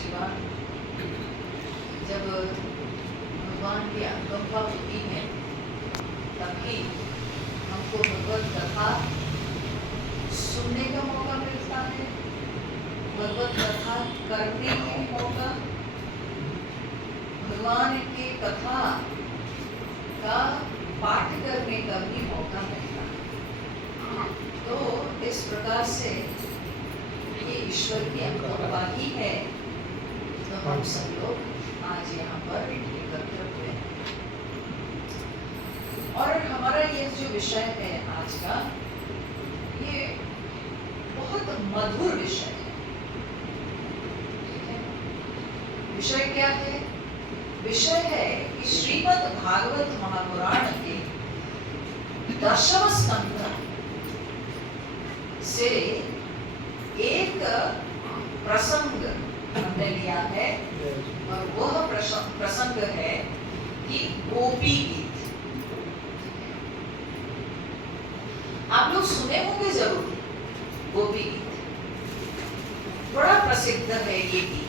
श्रीमान, जब भगवान की अनुकंपा होती है तभी हमको भगवत कथा सुनने का मौका मिलता है, भगवत कथा करने का मौका, भगवान की कथा का पाठ करने का भी मौका मिलता है। तो इस प्रकार से ये ईश्वर की अनुकंपा ही है, तो हम सब लोग आज यहाँ पर एकत्र हुए हैं। और हमारा ये जो विषय है आज का, ये बहुत मधुर विषय है। विषय क्या है? विषय है कि श्रीमद् भागवत महापुराण के 10वें स्कंध से एक प्रसंग हमने लिया है, और वह प्रसंग है कि गोपी गीत। आप लोग सुने होंगे जरूर गोपी गीत, बड़ा प्रसिद्ध है ये गीत।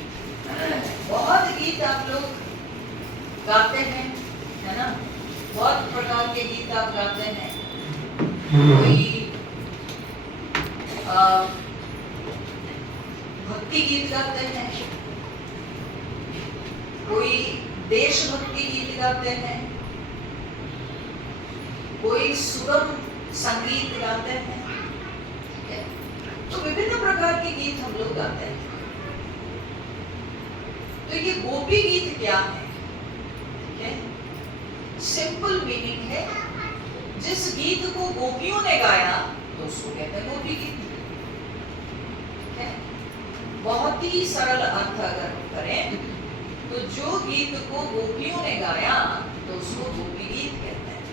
बहुत गीत आप लोग गाते हैं, है ना? बहुत प्रकार के गीत आप गाते हैं। कोई भक्ति गीत गाते हैं, कोई देशभक्ति गीत गाते हैं, कोई सुगम संगीत गाते हैं, ठीक है? तो विभिन्न प्रकार के गीत हम लोग गाते हैं। तो ये गोपी गीत क्या है? ठीक है? सिंपल मीनिंग है, जिस गीत को गोपियों ने गाया तो उसको कहते हैं गोपी गीत। बहुत ही सरल अर्थ अगर हम करें तो जो गीत को गोपियों ने गाया तो उसको गोपी गीत कहते हैं,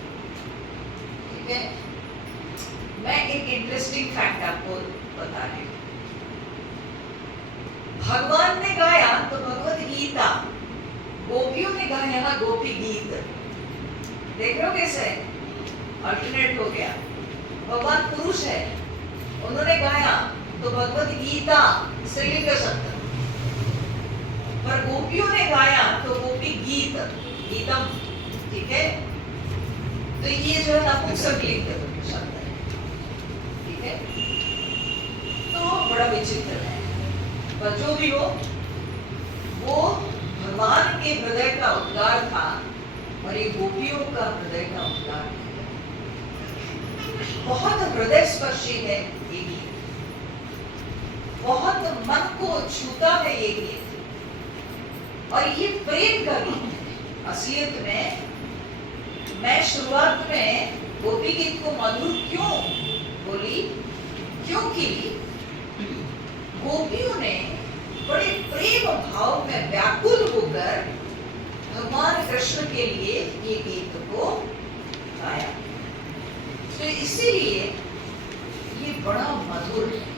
ठीक है? मैं एक इंटरेस्टिंग फैक्ट आपको बता रही हूँ। भगवान ने गाया तो भगवत गीता, गोपियों ने गाया गोपी गीत। देख रहे हो कैसे अल्टरनेट हो गया? भगवान पुरुष है, उन्होंने गाया तो भगवत गीता स्त्रीलिंग शब्द, पर गोपियों ने गाया तो गोपी गीत, गीतम, ठीक है? तो ये जो है नपुंसकलिंग शब्द है, ठीक है? तो बड़ा विचित्र है, पर जो भी हो, वो भगवान के हृदय का उद्गार था और ये गोपियों का हृदय का उद्गार है। बहुत हृदय स्पर्शी है ये गीत, बहुत मन को छूता है ये गीत, और ये प्रेम का गीत है। असलियत में मैं शुरुआत में गोपी गीत को मधुर क्यों बोली? क्योंकि गोपियों ने बड़े प्रेम भाव में व्याकुल होकर भगवान कृष्ण के लिए ये गीत को गाया, तो इसीलिए ये बड़ा मधुर है।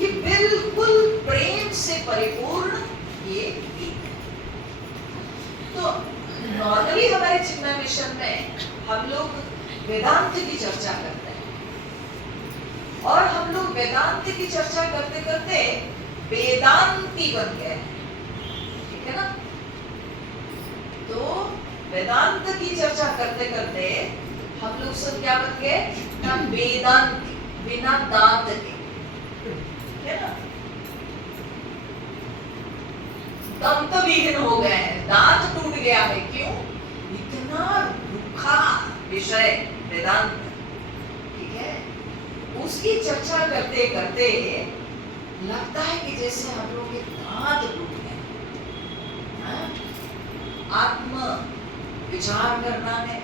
ये बिल्कुल प्रेम से परिपूर्ण ये गीत है। तो नॉर्मली हमारे चिन्मय मिशन में हम लोग वेदांत की चर्चा करते हैं, और हम लोग वेदांत की चर्चा करते करते वेदांती बन गए, ठीक है ना? तो वेदांत की चर्चा करते करते हम लोग सब क्या बन गए? ना वेदांती, बिना दांत के, है ना? दंत विहीन हो गए हैं, दांत टूट गया है। क्यों? इतना रुखा विषय वेदांत, ठीक है? उसकी चर्चा करते करते लगता है कि जैसे हम लोग के दांत टूट गए। आत्म विचार करना है,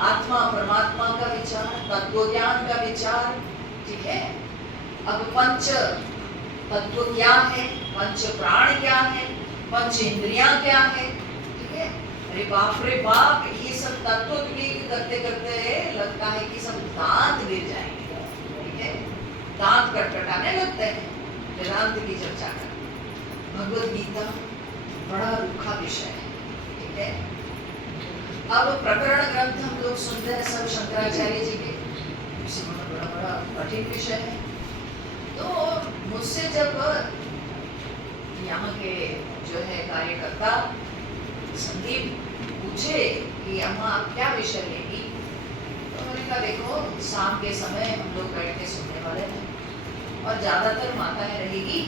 आत्मा परमात्मा का विचार, तत्व ज्ञान का विचार, ठीक है? अब पंच तत्व क्या है, पंच प्राण क्या है, पंच इंद्रियां क्या है, ठीक है? अरे बाप रे बाप, ये सब तत्व करते करते लगता है कि सब दांत गिर जाएंगे, ठीक है? दांत कटकटाने लगते हैं वेदांत की चर्चा कर। भगवत गीता बड़ा रुखा विषय है, ठीक है? अब प्रकरण ग्रंथ हम लोग सुनते हैं सब शंकराचार्य जी के, बड़ा बड़ा कठिन विषय है। तो मुझसे जब यहाँ के जो है कार्यकर्ता संदीप पूछे कि अम्मा आप क्या विषय लेंगी, तो मैंने कहा देखो शाम के समय हम लोग बैठ के सुनने वाले हैं और ज़्यादातर माताएं रहेगी,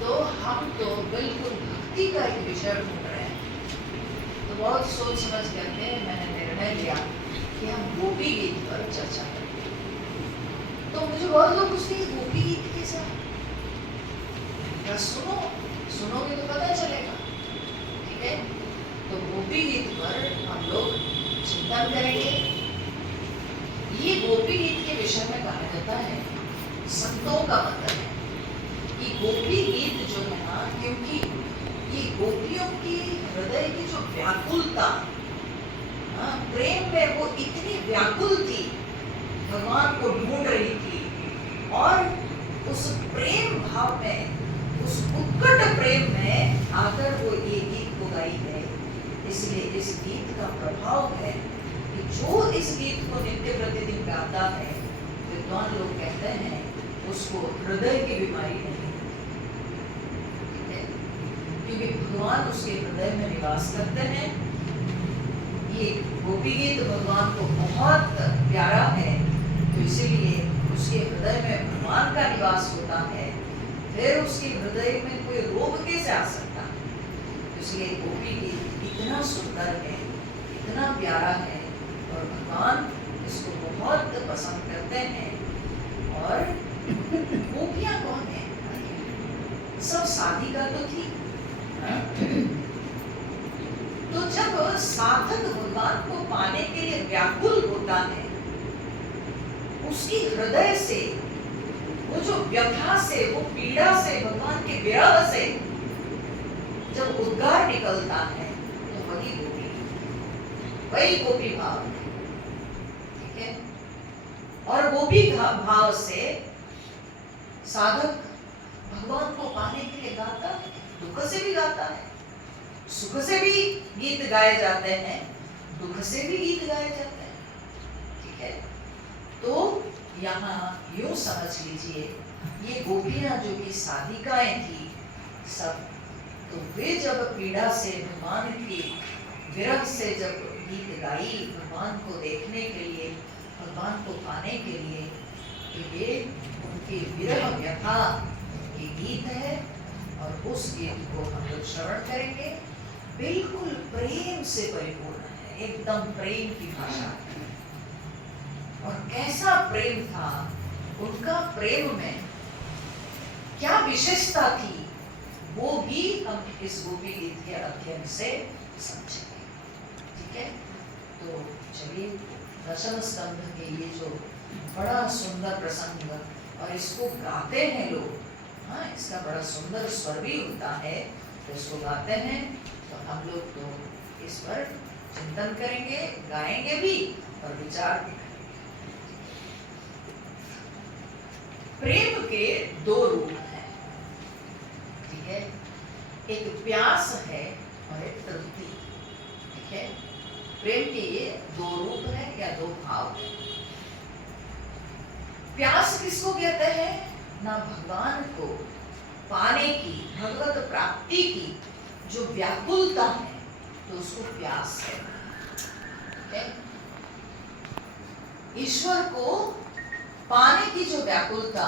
तो हम तो बिल्कुल भक्ति का एक विषय ढूंढ रहे हैं। तो बहुत सोच समझ करके मैंने निर्णय लिया कि हम गोपी गीत पर चर्चा करें। तो मुझे बहुत लोग पूछते हैं गोपी गीत कैसा, सुनोगे तो पता चलेगा, ठीक है। तो गोपी गीत पर हम लोग चिंतन करेंगे। ये गोपी गीत के विषय में कहा जाता है, संतों का मतलब है कि गोपी गीत जो है ना, क्योंकि ये गोपियों की हृदय की जो व्याकुलता, प्रेम में वो इतनी व्याकुल थी, भगवान को ढूंढ रही थी, और उस प्रेम भाव में, उस उत्कट प्रेम में आकर वो ये गीत को गाई है। इसलिए इस गीत का प्रभाव है कि जो इस गीत को नित्य प्रतिदिन गाता है, विद्वान लोग कहते हैं उसको हृदय की बीमारी नहीं है, क्योंकि भगवान उसके हृदय में निवास करते हैं। ये गोपी गीत भगवान को बहुत प्यारा है, तो इसीलिए उसके हृदय में भगवान का निवास होता है। फिर उसके हृदय में कोई रोग कैसे आ सकता है। इसलिए गोपी गीत इतना सुंदर है, इतना प्यारा है, और भगवान इसको बहुत पसंद करते हैं। और गोपियां कौन है, सब साधिका तो थी। तो जब साधक भगवान को पाने के लिए व्याकुल होता है, उसकी हृदय से वो जो व्यथा से, वो पीड़ा से, भगवान के विरह से जब उद्गार निकलता है, तो वही गोपी भाव, ठीक है। और गोपी भाव से साधक भगवान को पाने के लिए गाता है, दुख से भी गाता है, सुख से भी गीत गाए जाते हैं, दुख से भी गीत गाए जाते हैं, ठीक है। तो यहाँ यूं समझ लीजिए, ये गोपियां जो कि साधिकाएं थी सब, तो वे जब पीड़ा से, भगवान की विरह से जब गीत गाई, भगवान को देखने के लिए, भगवान को पाने के लिए, तो ये उनकी विरह व्यथा की गीत है। और उस गीत को हम लोग श्रवण करेंगे। बिल्कुल प्रेम से परिपूर्ण है, एकदम प्रेम की भाषा है। और कैसा प्रेम था उनका, प्रेम में क्या विशेषता थी, वो भी हम इस गोपी गीत के अध्ययन से समझेंगे, ठीक है। तो चलिए, दशम स्कंध के ये जो बड़ा सुंदर प्रसंग, और इसको गाते हैं लोग, हाँ, इसका बड़ा सुंदर स्वर भी होता है, तो इसको गाते हैं। तो हम लोग तो इस पर चिंतन करेंगे, गाएंगे भी और विचार भी करेंगे। प्रेम के दो रूप हैं, ठीक है। एक प्यास है और एक तृप्ति, ठीक है। प्रेम के ये दो रूप हैं या दो भाव हैं। प्यास किसको कहते हैं ना, भगवान को पाने की, भगवत प्राप्ति की जो व्याकुलता है, तो उसको प्यास है, ठीक है। ईश्वर को पाने की जो व्याकुलता,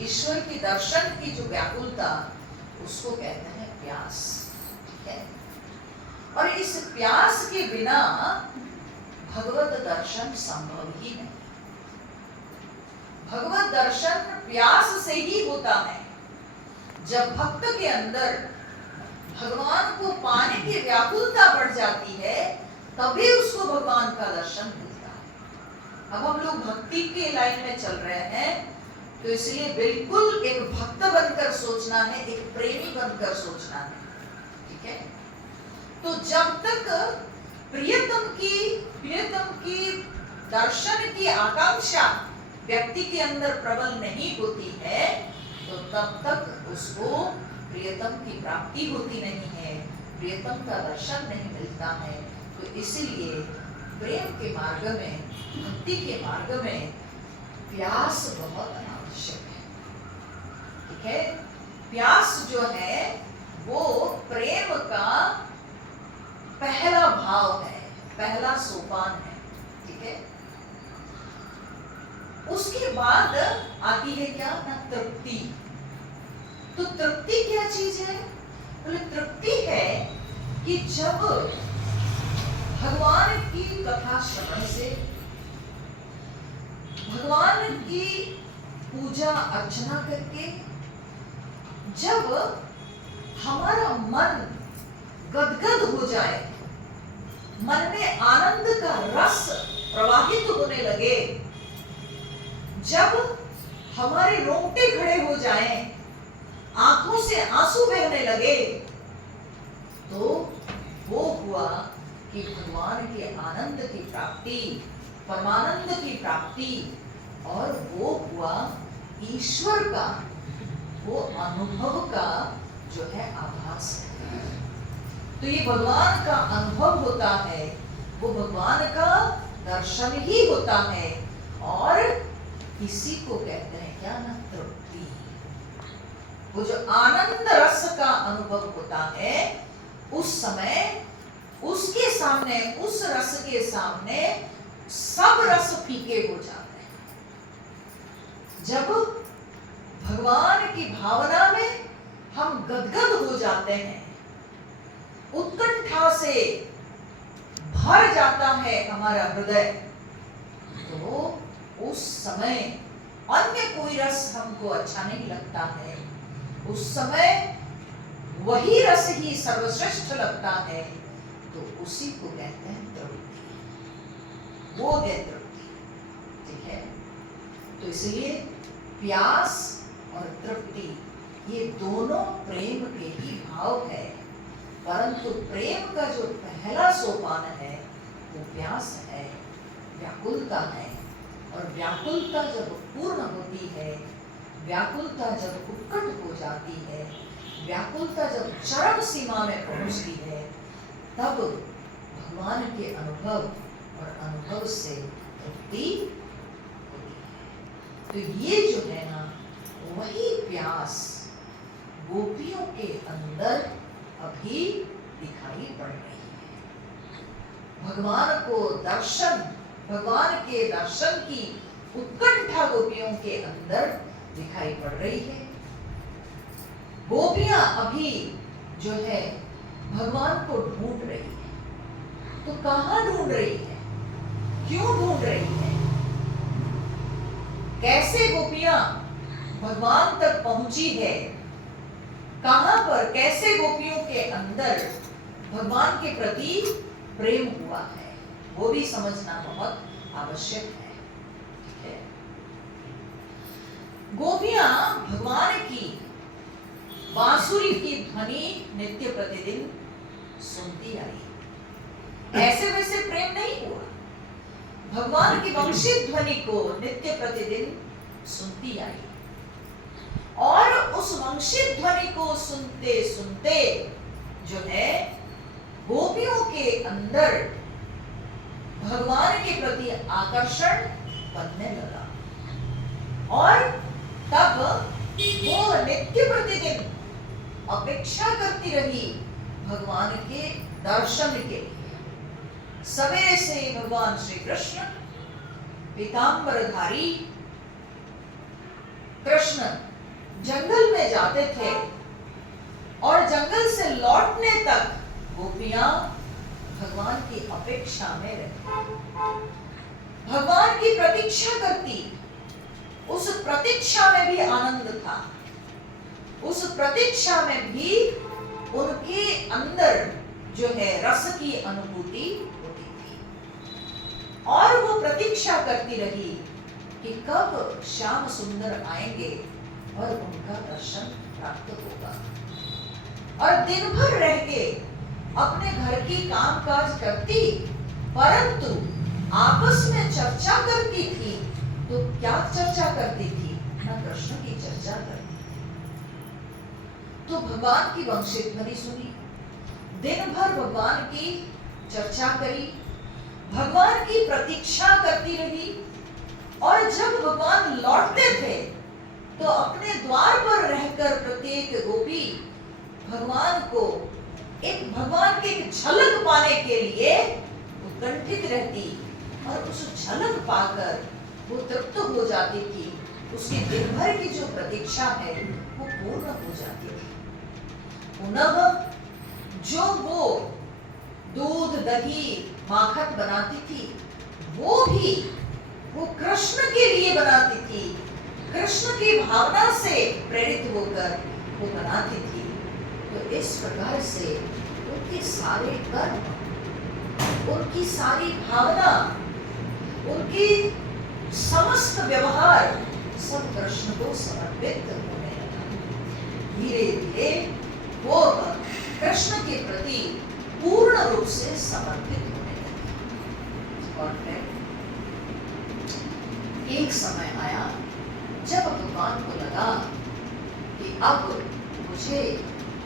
ईश्वर के दर्शन की जो व्याकुलता, उसको कहते हैं प्यास, ठीक है। और इस प्यास के बिना भगवत दर्शन संभव ही नहीं। भगवत दर्शन प्यास से ही होता है। जब भक्त के अंदर भगवान को पाने की व्याकुलता बढ़ जाती है, तभी उसको भगवान का दर्शन मिलता है। अब हम लोग भक्ति के लाइन में चल रहे हैं, तो इसलिए बिल्कुल एक भक्त बनकर सोचना है, एक प्रेमी बनकर सोचना है, ठीक है। तो जब तक प्रियतम की दर्शन की आकांक्षा व्यक्ति के अंदर प्रबल नहीं होती है, तो तब तक उसको प्रियतम की प्राप्ति होती नहीं है, प्रियतम का दर्शन नहीं मिलता है। तो इसलिए प्रेम के मार्ग में, भक्ति के मार्ग में प्यास बहुत आवश्यक है, ठीक है। प्यास जो है वो प्रेम का पहला भाव है, पहला सोपान है, ठीक है। उसके बाद आती है क्या ना, तृप्ति। तो तृप्ति क्या चीज है? बोले तृप्ति है कि जब भगवान की कथा श्रवण से, भगवान की पूजा अर्चना करके जब हमारा मन गदगद हो जाए, मन में आनंद का रस प्रवाहित होने लगे, जब हमारे रोंगटे खड़े हो जाएं, आंखों से आंसू बहने लगे, तो वो हुआ कि भगवान के आनंद की प्राप्ति, परमानंद की प्राप्ति, और वो हुआ ईश्वर का वो अनुभव का जो है आभास है। तो ये भगवान का अनुभव होता है, वो भगवान का दर्शन ही होता है, और इसी को कहते हैं क्या ना, तृप्ति। वो जो आनंद रस का अनुभव होता है, उस समय उसके सामने, उस रस के सामने सब रस फीके हो जाते हैं। जब भगवान की भावना में हम गदगद हो जाते हैं, उत्कंठा से भर जाता है हमारा हृदय, तो उस समय अन्य कोई रस हमको अच्छा नहीं लगता है, उस समय वही रस ही सर्वश्रेष्ठ लगता है, तो उसी को कहते हैं तृप्ति, वो है तृप्ति, ठीक है। तो इसलिए प्यास और तृप्ति ये दोनों प्रेम के ही भाव है, परंतु प्रेम का जो पहला सोपान है वो प्यास है, व्याकुलता है, और व्याकुलता जब पूर्ण होती है, व्याकुलता जब उत्कट हो जाती है, व्याकुलता जब चरम सीमा में पहुंचती है, तब भगवान के अनुभव और अनुभव से तृप्ति होती है। तो ये जो है ना, वही प्यास गोपियों के अंदर अभी दिखाई पड़ रही है। भगवान को दर्शन, भगवान के दर्शन की उत्कंठा गोपियों के अंदर दिखाई पड़ रही है। गोपियां अभी जो है भगवान को ढूंढ रही है। तो कहां ढूंढ रही है, क्यों ढूंढ रही है, कैसे गोपियां भगवान तक पहुंची है, कहां पर, कैसे गोपियों के अंदर भगवान के प्रति प्रेम हुआ है, वो भी समझना बहुत आवश्यक है, ठीक है। गोपियां भगवान की बांसुरी की ध्वनि नित्य प्रतिदिन सुनती आई, ऐसे वैसे प्रेम नहीं हुआ, भगवान की वंशित ध्वनि को नित्य प्रतिदिन सुनती आई, और उस वंशित ध्वनि को सुनते सुनते जो है गोपियों के अंदर भगवान के प्रति आकर्षण बनने लगा, और तब वो नित्य प्रतिदिन अपेक्षा करती रही भगवान के दर्शन के लिए। सवेरे से भगवान श्री कृष्ण पीतांबरधारी कृष्ण जंगल में जाते थे, और जंगल से लौटने तक गोपियां भगवान की अपेक्षा में रहती, भगवान की प्रतीक्षा करती। उस प्रतीक्षा में भी आनंद था, उस प्रतीक्षा में भी उनके अंदर जो है रस की अनुभूति होती थी, और वो प्रतीक्षा करती रही कि कब श्याम सुंदर आएंगे और उनका दर्शन प्राप्त होगा। और दिन भर रह के अपने घर की कामकाज करती, परंतु आपस में चर्चा करती थी। तो क्या चर्चा करती थी ना, कृष्ण की चर्चा करती थी। तो भगवान की वंशित ध्वनि सुनी, दिन भर भगवान की चर्चा करी, भगवान की प्रतीक्षा करती रही, और जब भगवान लौटते थे तो अपने द्वार पर रहकर प्रत्येक गोपी भगवान को भगवान की एक झलक पाने के लिए उत्कंठित रहती और उस झलक पाकर वो तृप्त हो जाती थी। उसके दिन भर की जो प्रतीक्षा है वो पूर्ण हो जाती थी। पुनः जो वो दूध दही माखन बनाती थी वो भी वो कृष्ण के लिए बनाती थी, कृष्ण की भावना से प्रेरित होकर वो बनाती थी। तो इस प्रकार से उनके सारे कर्म, उनकी सारी भावना, उनकी समस्त व्यवहार सब कृष्ण को समर्पित होने लगा। धीरे धीरे वो कृष्ण के प्रति पूर्ण रूप से समर्पित होने लगे। और फिर एक समय आया जब भगवान को लगा कि अब मुझे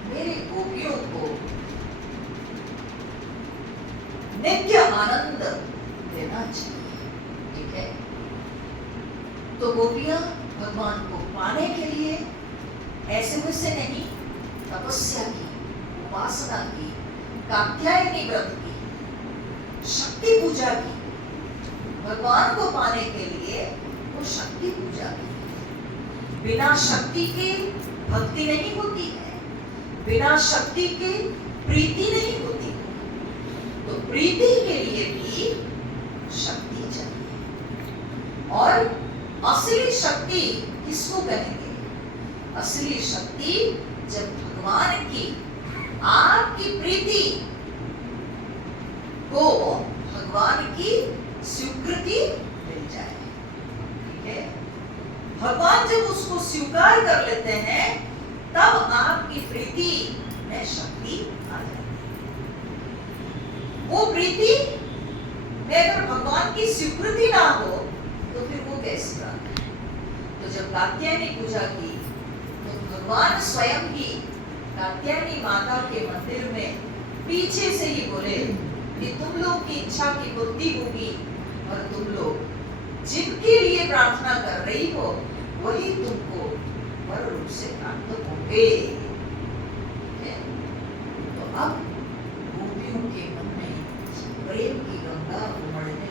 मेरे गोपियों को नित्य आनंद देना चाहिए। ठीक है, तो गोपियां भगवान को पाने के लिए ऐसे वैसे नहीं, तपस्या की, उपासना की, कात्यायनी व्रत की, शक्ति पूजा की। भगवान को पाने के लिए वो शक्ति पूजा की। बिना शक्ति के भक्ति नहीं होती है, बिना शक्ति के प्रीति नहीं होती। तो प्रीति के लिए भी शक्ति चाहिए। और असली शक्ति किसको कहेंगे? असली शक्ति जब भगवान की आपकी प्रीति को भगवान की स्वीकृति मिल जाए। ठीक है, भगवान जब उसको स्वीकार कर लेते हैं तब आपकी प्रीति में शक्ति आ जाती है। वो प्रीति में अगर भगवान की स्वीकृति ना हो तो फिर वो कैसे बात है? तो जब कात्यायनी पूजा की तो भगवान स्वयं ही कात्यायनी माता के मंदिर में पीछे से ही बोले कि तुम लोग की इच्छा की पूर्ति होगी और तुम लोग जिनके लिए प्रार्थना कर रही हो वही तुमको वर रूप से प्राप्त होंगे। तो अब गोपियों के मन में प्रेम की गंगा उमड़ने,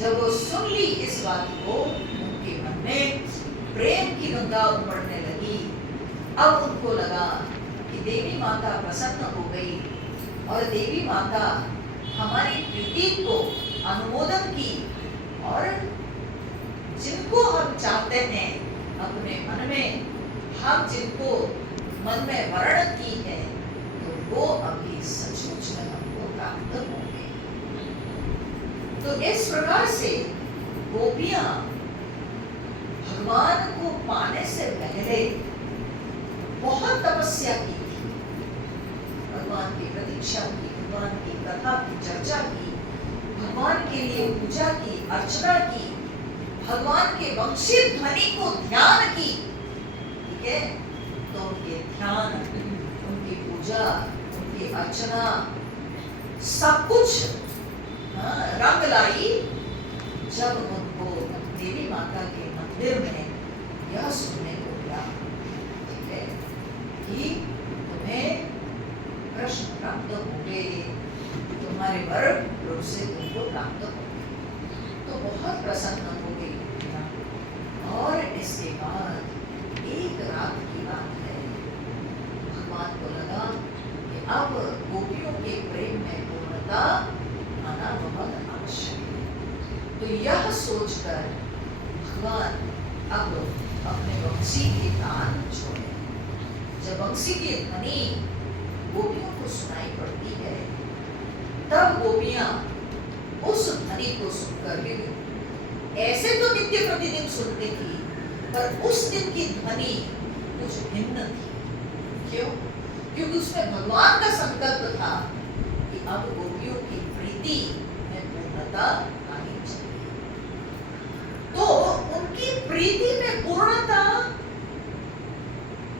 जब वो सुन ली इस बात को, उनके मन में प्रेम की गंगा उमड़ने लगी। अब उनको लगा कि देवी माता प्रसन्न हो गई और देवी माता हमारी प्रीति को अनुमोदन की और जिनको हम चाहते हैं अपने मन में, हम जिनको मन में वर्ण की है तो वो अभी सचमुच में हमको प्राप्त होंगे। तो इस प्रकार से गोपियां भगवान को पाने से पहले बहुत तपस्या की थी, भगवान की प्रतीक्षा की, भगवान की कथा की चर्चा की, भगवान के लिए पूजा की, अर्चना की, भगवान के वंशित ध्वनि को ध्यान की। ठीक है, तो उनके ध्यान, उनकी पूजा, उनकी अर्चना सब कुछ रंग लाई जब उनको देवी माता के मंदिर में यह सुनने को मिला, ठीक है, कि तुम्हें कृष्ण प्राप्त होंगे, तुम्हारे वर रूप से तुमको प्राप्त होंगे। तो बहुत प्रसन्न हो गई। और इसके बाद एक रात की बात है, भगवान को लगा कि अब गोपियों के प्रेम में पूर्णता आना बहुत आवश्यक है। तो यह सोचकर भगवान अब अपने वंशी के कान छोड़े। जब वंशी की ध्वनि गोपियों को सुनाई पड़ती है तब गोपियां उस ध्वनि को सुनकर भी, ऐसे तो नित्य प्रतिदिन सुनती थी पर उस दिन की ध्वनि कुछ भिन्न थी। क्यों? क्योंकि उसमें भगवान का संकल्प था कि अब गोपियों की प्रीति में पूर्णता आनी चाहिए। तो उनकी प्रीति में पूर्णता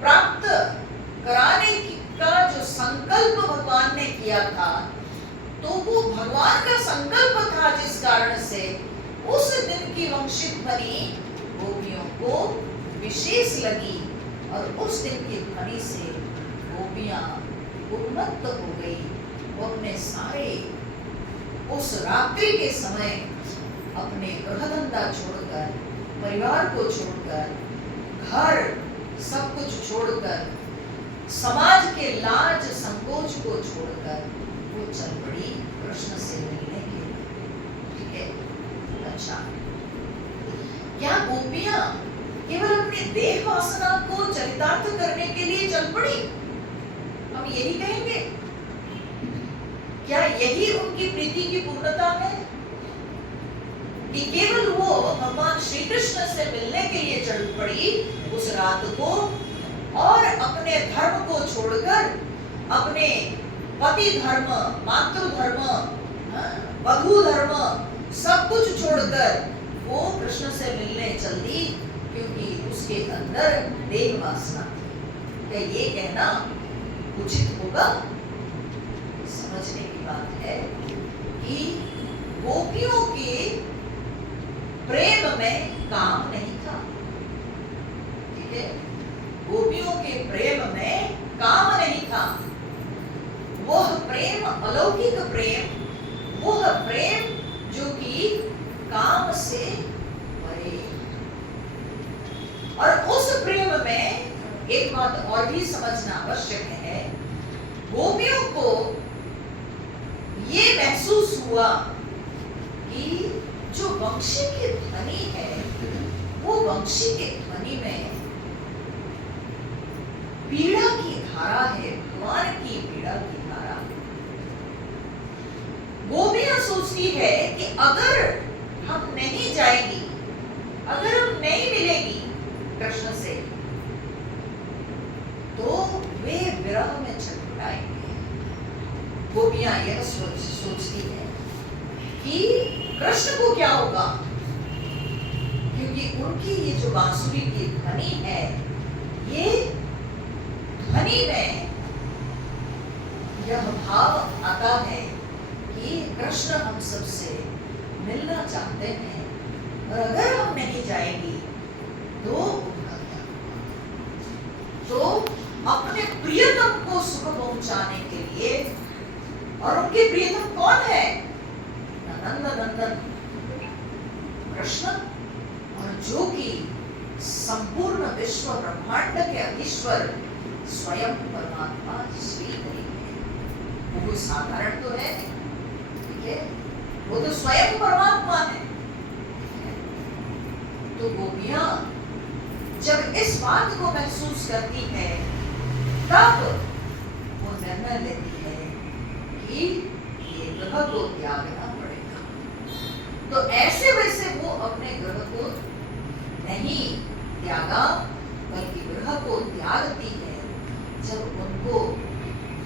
प्राप्त कराने का जो संकल्प भगवान ने किया था, तो वो भगवान का संकल्प था जिस कारण से उस दिन की वंशित ध्वनि गोपियों को विशेष लगी और उस दिन की ध्वनि से गोपियां उन्मत्त हो गई। वो अपने सारे उस रात्रि के समय अपने गृह धंधा छोड़कर, परिवार को छोड़कर, घर सब कुछ छोड़कर, समाज के लाज संकोच को छोड़कर वो चल पड़ी कृष्ण से मिलने के लिए। ठीक है, अच्छा, क्या गोपियां केवल अपनी देह वासना को चरितार्थ करने के लिए चल पड़ी? हम यही कहेंगे? क्या यही उनकी प्रीति की पूर्णता है कि केवल वो भगवान श्री कृष्ण से मिलने के लिए चल पड़ी उस रात को, और अपने धर्म को छोड़कर, अपने पति धर्म, मातृ धर्म, वधू धर्म सब कुछ छोड़कर वो कृष्ण से मिलने चल दी क्योंकि उसके अंदर देह वासना थी? क्या ये कहना उचित होगा? समझने की बात है कि गोपियों के प्रेम में काम नहीं था। ठीक है, गोपियों के प्रेम में काम नहीं था। वह प्रेम अलौकिक प्रेम, वह प्रेम जो कि काम से परे। और उस प्रेम में एक बात और भी समझना आवश्यक है, गोपियों को ये महसूस हुआ कि जो वंशी की ध्वनि है, वो वंशी के ध्वनि में पीड़ा की धारा है, भगवान की पीड़ा की धारा। गोपियां सोचती है कि अगर हम नहीं जाएंगी, अगर हम नहीं मिलेंगी कृष्ण से, तो वे विरह में छटपटाएंगे। गोपियां यह सोचती है कि कृष्ण को क्या होगा, क्योंकि उनकी ये जो बांसुरी की ध्वनि है, ये ध्वनि में यह भाव आता है कि कृष्ण हम सबसे मिलना चाहते हैं, और अगर हम नहीं जाएंगे तो उनका क्या होगा? तो अपने प्रियतम को सुख पहुंचाने के लिए, और उनके प्रियतम कौन है? नंद नंदन कृष्ण, और जो कि संपूर्ण विश्व ब्रह्मांड के अधीश्वर स्वयं परमात्मा श्री हरि है। वो कोई साधारण तो है, ठीक है, वो तो स्वयं परमात्मा है। तो गोपियां जब इस बात को महसूस करती है, तब वो निर्णय लेती है कि ये ग्रह को त्यागना पड़ेगा। तो ऐसे वैसे वो अपने ग्रह को नहीं त्यागा, बल्कि ग्रह को त्यागती है जब उनको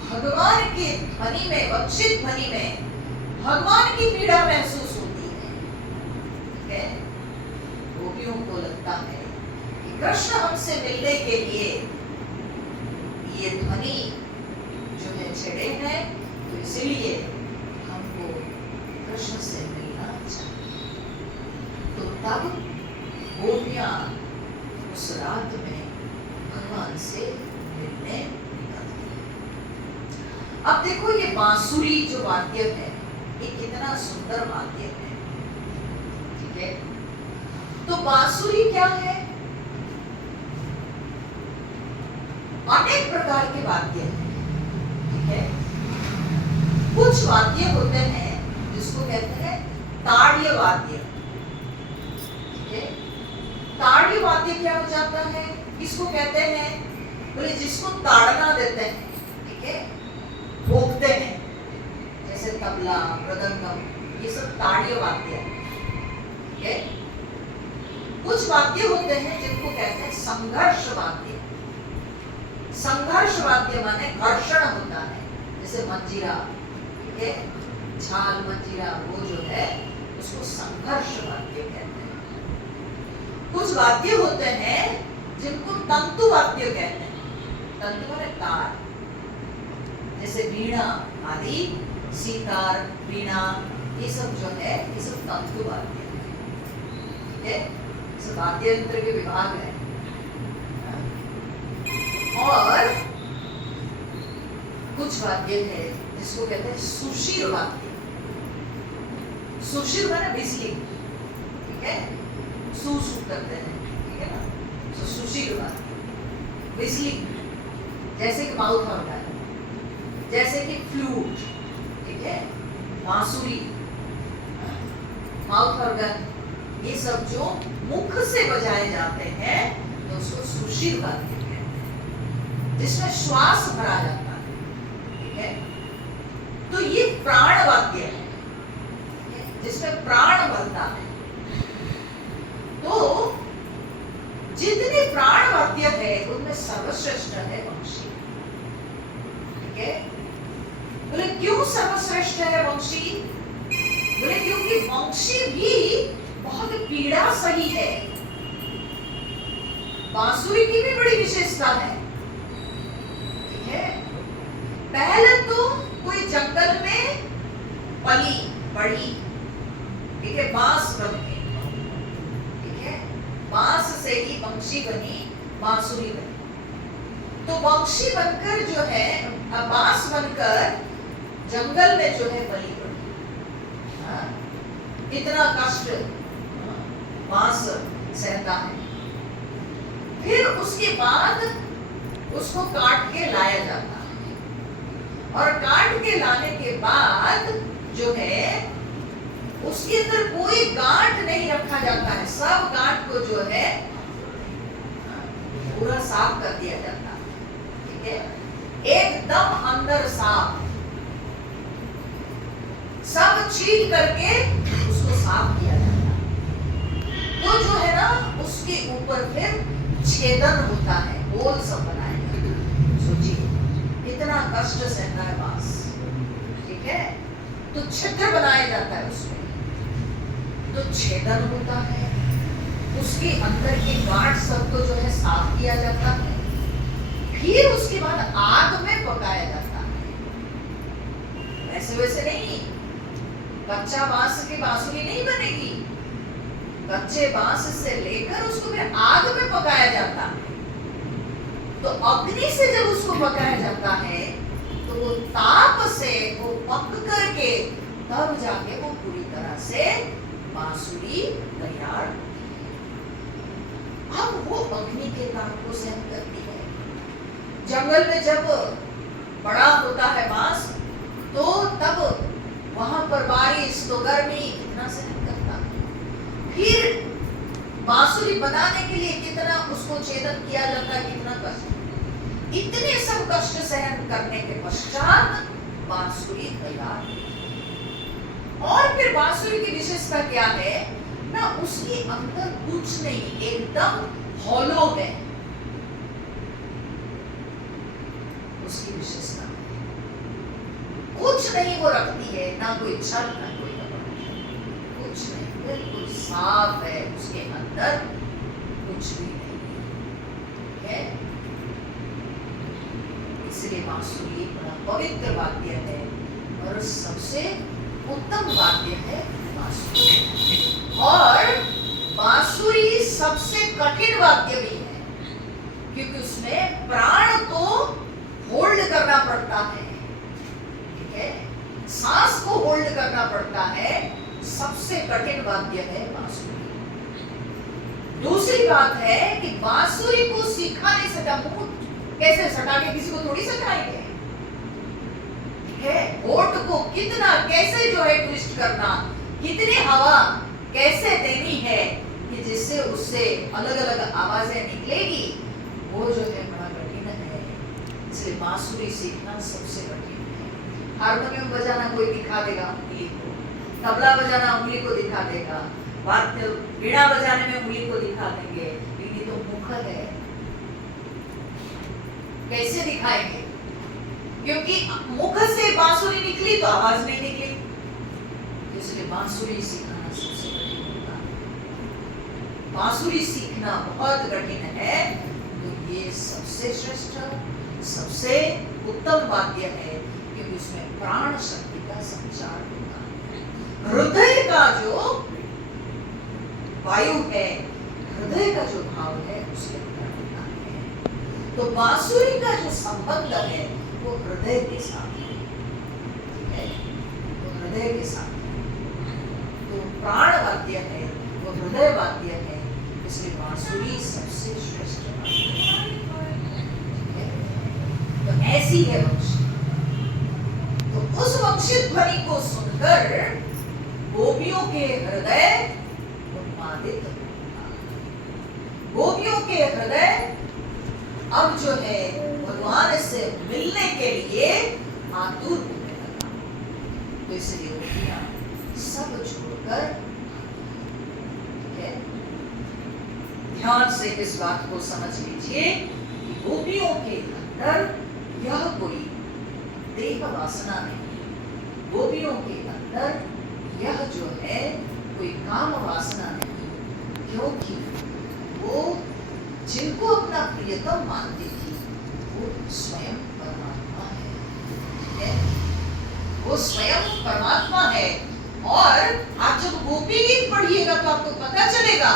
भगवान की ध्वनि में, वंशित ध्वनि में भगवान की पीड़ा महसूस होती है। ठीक है, गोपियों को लगता है कि कृष्ण हमसे मिलने के लिए ये ध्वनि जो है छेड़े हैं, तो इसलिए हमको कृष्ण से मिलना चाहिए। तो तब गोपियां उस रात में भगवान से मिलने निकलती हैं। अब देखो, ये बांसुरी जो वाद्य है, ये कितना सुंदर वाद्य है। ठीक है, तो बांसुरी क्या है? अनेक प्रकार के वाद्य हैं। ठीक है, कुछ वाद्य होते हैं जिसको कहते हैं ताड़ीय वाद्य। ठीक है, ताड़ीय वाद्य क्या हो जाता है? किसको कहते हैं? बोले जिसको ताड़ना देते हैं। ठीक है, भोगते हैं, जैसे तबला, मृदंगम, ये सब ताड़ीय वाद्य है। ठीक है, कुछ वाद्य होते हैं जिनको कहते हैं संघर्ष वाद्य। संघर्ष वाद्य माने घर्षण होता है, जैसे मंजीरा। ठीक है, झाल मंजीरा, वो जो है उसको संघर्ष वाद्य कहते हैं। कुछ वाद्य होते हैं जिनको तंतु वाद्य कहते हैं। तंतु माने तार, जैसे वीणा आदि, सितार, वीणा, ये सब जो है ये सब तंतु वाद्य है। ठीक है, वाद्य यंत्र के विभाग है। और कुछ वाद्य है जिसको कहते हैं सुशिर वाद्य। सुशिर माने बिजली, ठीक है, सू करते हैं, ठीक है ना, तो सुशिर वाद्य बिजली, जैसे कि माउथ ऑर्गन, जैसे कि फ्लूट, ठीक है, बांसुरी, माउथ ऑर्गन, ये सब जो मुख से बजाए जाते हैं तो उसको सुशिर वाद्य कहते हैं, जिसमें श्वास भरा जाता है, ठीक है। तो ये प्राण वाद्य है, जिसमें प्राण भरता है। तो जितने प्राण वाद्य है उनमें सर्वश्रेष्ठ है वंशी, ठीक है। बोले क्यों सर्वश्रेष्ठ है वंशी? बोले क्योंकि वंशी भी बहुत पीड़ा सही है। बांसुरी की भी बड़ी विशेषता है, ठीक है। पहले तो कोई जंगल में पली बड़ी, ठीक है, बांस बन के, ठीक है, बांस से ही वंशी बनी, बांसुरी बनी। तो वंशी बनकर जो है, बांस बनकर जंगल में जो है पली बड़ी, कितना कष्ट बांस सहता है। फिर उसके बाद उसको काट के लाया जाता है, और काट के लाने के बाद जो है उसके अंदर कोई गांठ नहीं रखा जाता है, सब गांठ को जो है पूरा साफ कर दिया जाता है, ठीक है, एकदम अंदर साफ, सब छील करके उसको साफ किया जाता है। तो जो है ना उसके ऊपर फिर छेदन होता है, होल सब बनाया जाता है। सोचिए इतना कष्ट सहना है बांस, ठीक है, तो छिद्र बनाया जाता है उसमें, तो छेदन होता है, उसके अंदर के गांठ सबको जो है साफ किया जाता है। फिर उसके बाद आग में पकाया जाता है। वैसे वैसे नहीं, कच्चा बांस की बांसुरी नहीं बनेगी, कच्चे बांस से लेकर उसको फिर आग में पकाया जाता है। तो अग्नि से जब उसको पकाया जाता है तो वो ताप से वो पक करके तब जाके वो पूरी तरह से बांसुरी तैयार होती है। अब वो अग्नि के ताप को सहन करती है। जंगल में जब बड़ा होता है बांस तो तब वहां पर बारिश तो गर्मी कितना सहन करता है। फिर बांसुरी बनाने के लिए कितना उसको छेदन किया जाता है, कितना कष्ट, इतने सब कष्ट सहन करने के पश्चात बांसुरी तैयार। और फिर बांसुरी की विशेषता क्या है ना, उसके अंदर कुछ नहीं, एकदम हॉलो है, उसकी विशेषता कुछ नहीं वो रखती है, ना कोई छल ना कोई कपड़ा, कुछ नहीं, बिल्कुल साफ है, उसके अंदर कुछ भी नहीं है। इसलिए बांसुरी बड़ा पवित्र वाद्य है और सबसे उत्तम वाद्य है बांसुरी। और बांसुरी सबसे कठिन वाद्य भी है, क्योंकि उसमें प्राण को होल्ड करना पड़ता है, ठीक है, सांस को होल्ड करना पड़ता है। सबसे कठिन वाद्य है बांसुरी। दूसरी बात है कि बांसुरी को सीखा नहीं सका, मुंह कैसे सटा के किसी को थोड़ी सिखाएंगे, है, होठ को कितना कैसे जो है ट्विस्ट करना, कितनी हवा कैसे देनी है कि जिससे उससे अलग अलग आवाजें निकलेगी, वो जो है बड़ा कठिन है। इसलिए बांसुरी सीखना सबसे कठिन है। हारमोनियम बजाना कोई दिखा देगा उंगली को, तबला बजाना उंगली को दिखा देगा, वाद्य वीणा बजाने में उंगली को दिखा देंगे, लेकिन तो मुख है, कैसे दिखाएंगे? क्योंकि मुख से बांसुरी निकली तो आवाज नहीं निकली, इसलिए बांसुरी सीखना सबसे कठिन होता है। बांसुरी सीखना बहुत कठिन है, तो ये सबसे श्रेष्ठ, सबसे उत्तम वाद्य है, क्योंकि उसमें प्राण शक्ति का संचार होता है। हृदय का जो वायु है, हृदय का जो भाव है उसके अंदर होता है। तो बांसुरी का जो संबंध है वो हृदय के साथ है, ठीक है, वो हृदय के साथ है। तो प्राण वाद्य है, वो हृदय वाद्य है, इसलिए बांसुरी सबसे श्रेष्ठ वाद्य है, ठीक है। तो ऐसी है वंशी। तो उस वंशित ध्वनि को सुनकर गोपियों के हृदय उन्मादित होगा। गोपियों के हृदय अब जो है भगवान से मिलने के लिए आतुर होने लगा। तो इसलिए गोपियां सब छोड़कर, ठीक है, ध्यान से इस बात को समझ लीजिए कि गोपियों के अंदर यह कोई देह वासना नहीं, गोपियों के अंदर यह जो है कोई काम वासना नहीं, क्योंकि वो जिनको अपना प्रियतम मानती थी वो स्वयं परमात्मा है, ठीक है? वो स्वयं परमात्मा है। और आप जब गोपी गीत पढ़िएगा तो आपको पता चलेगा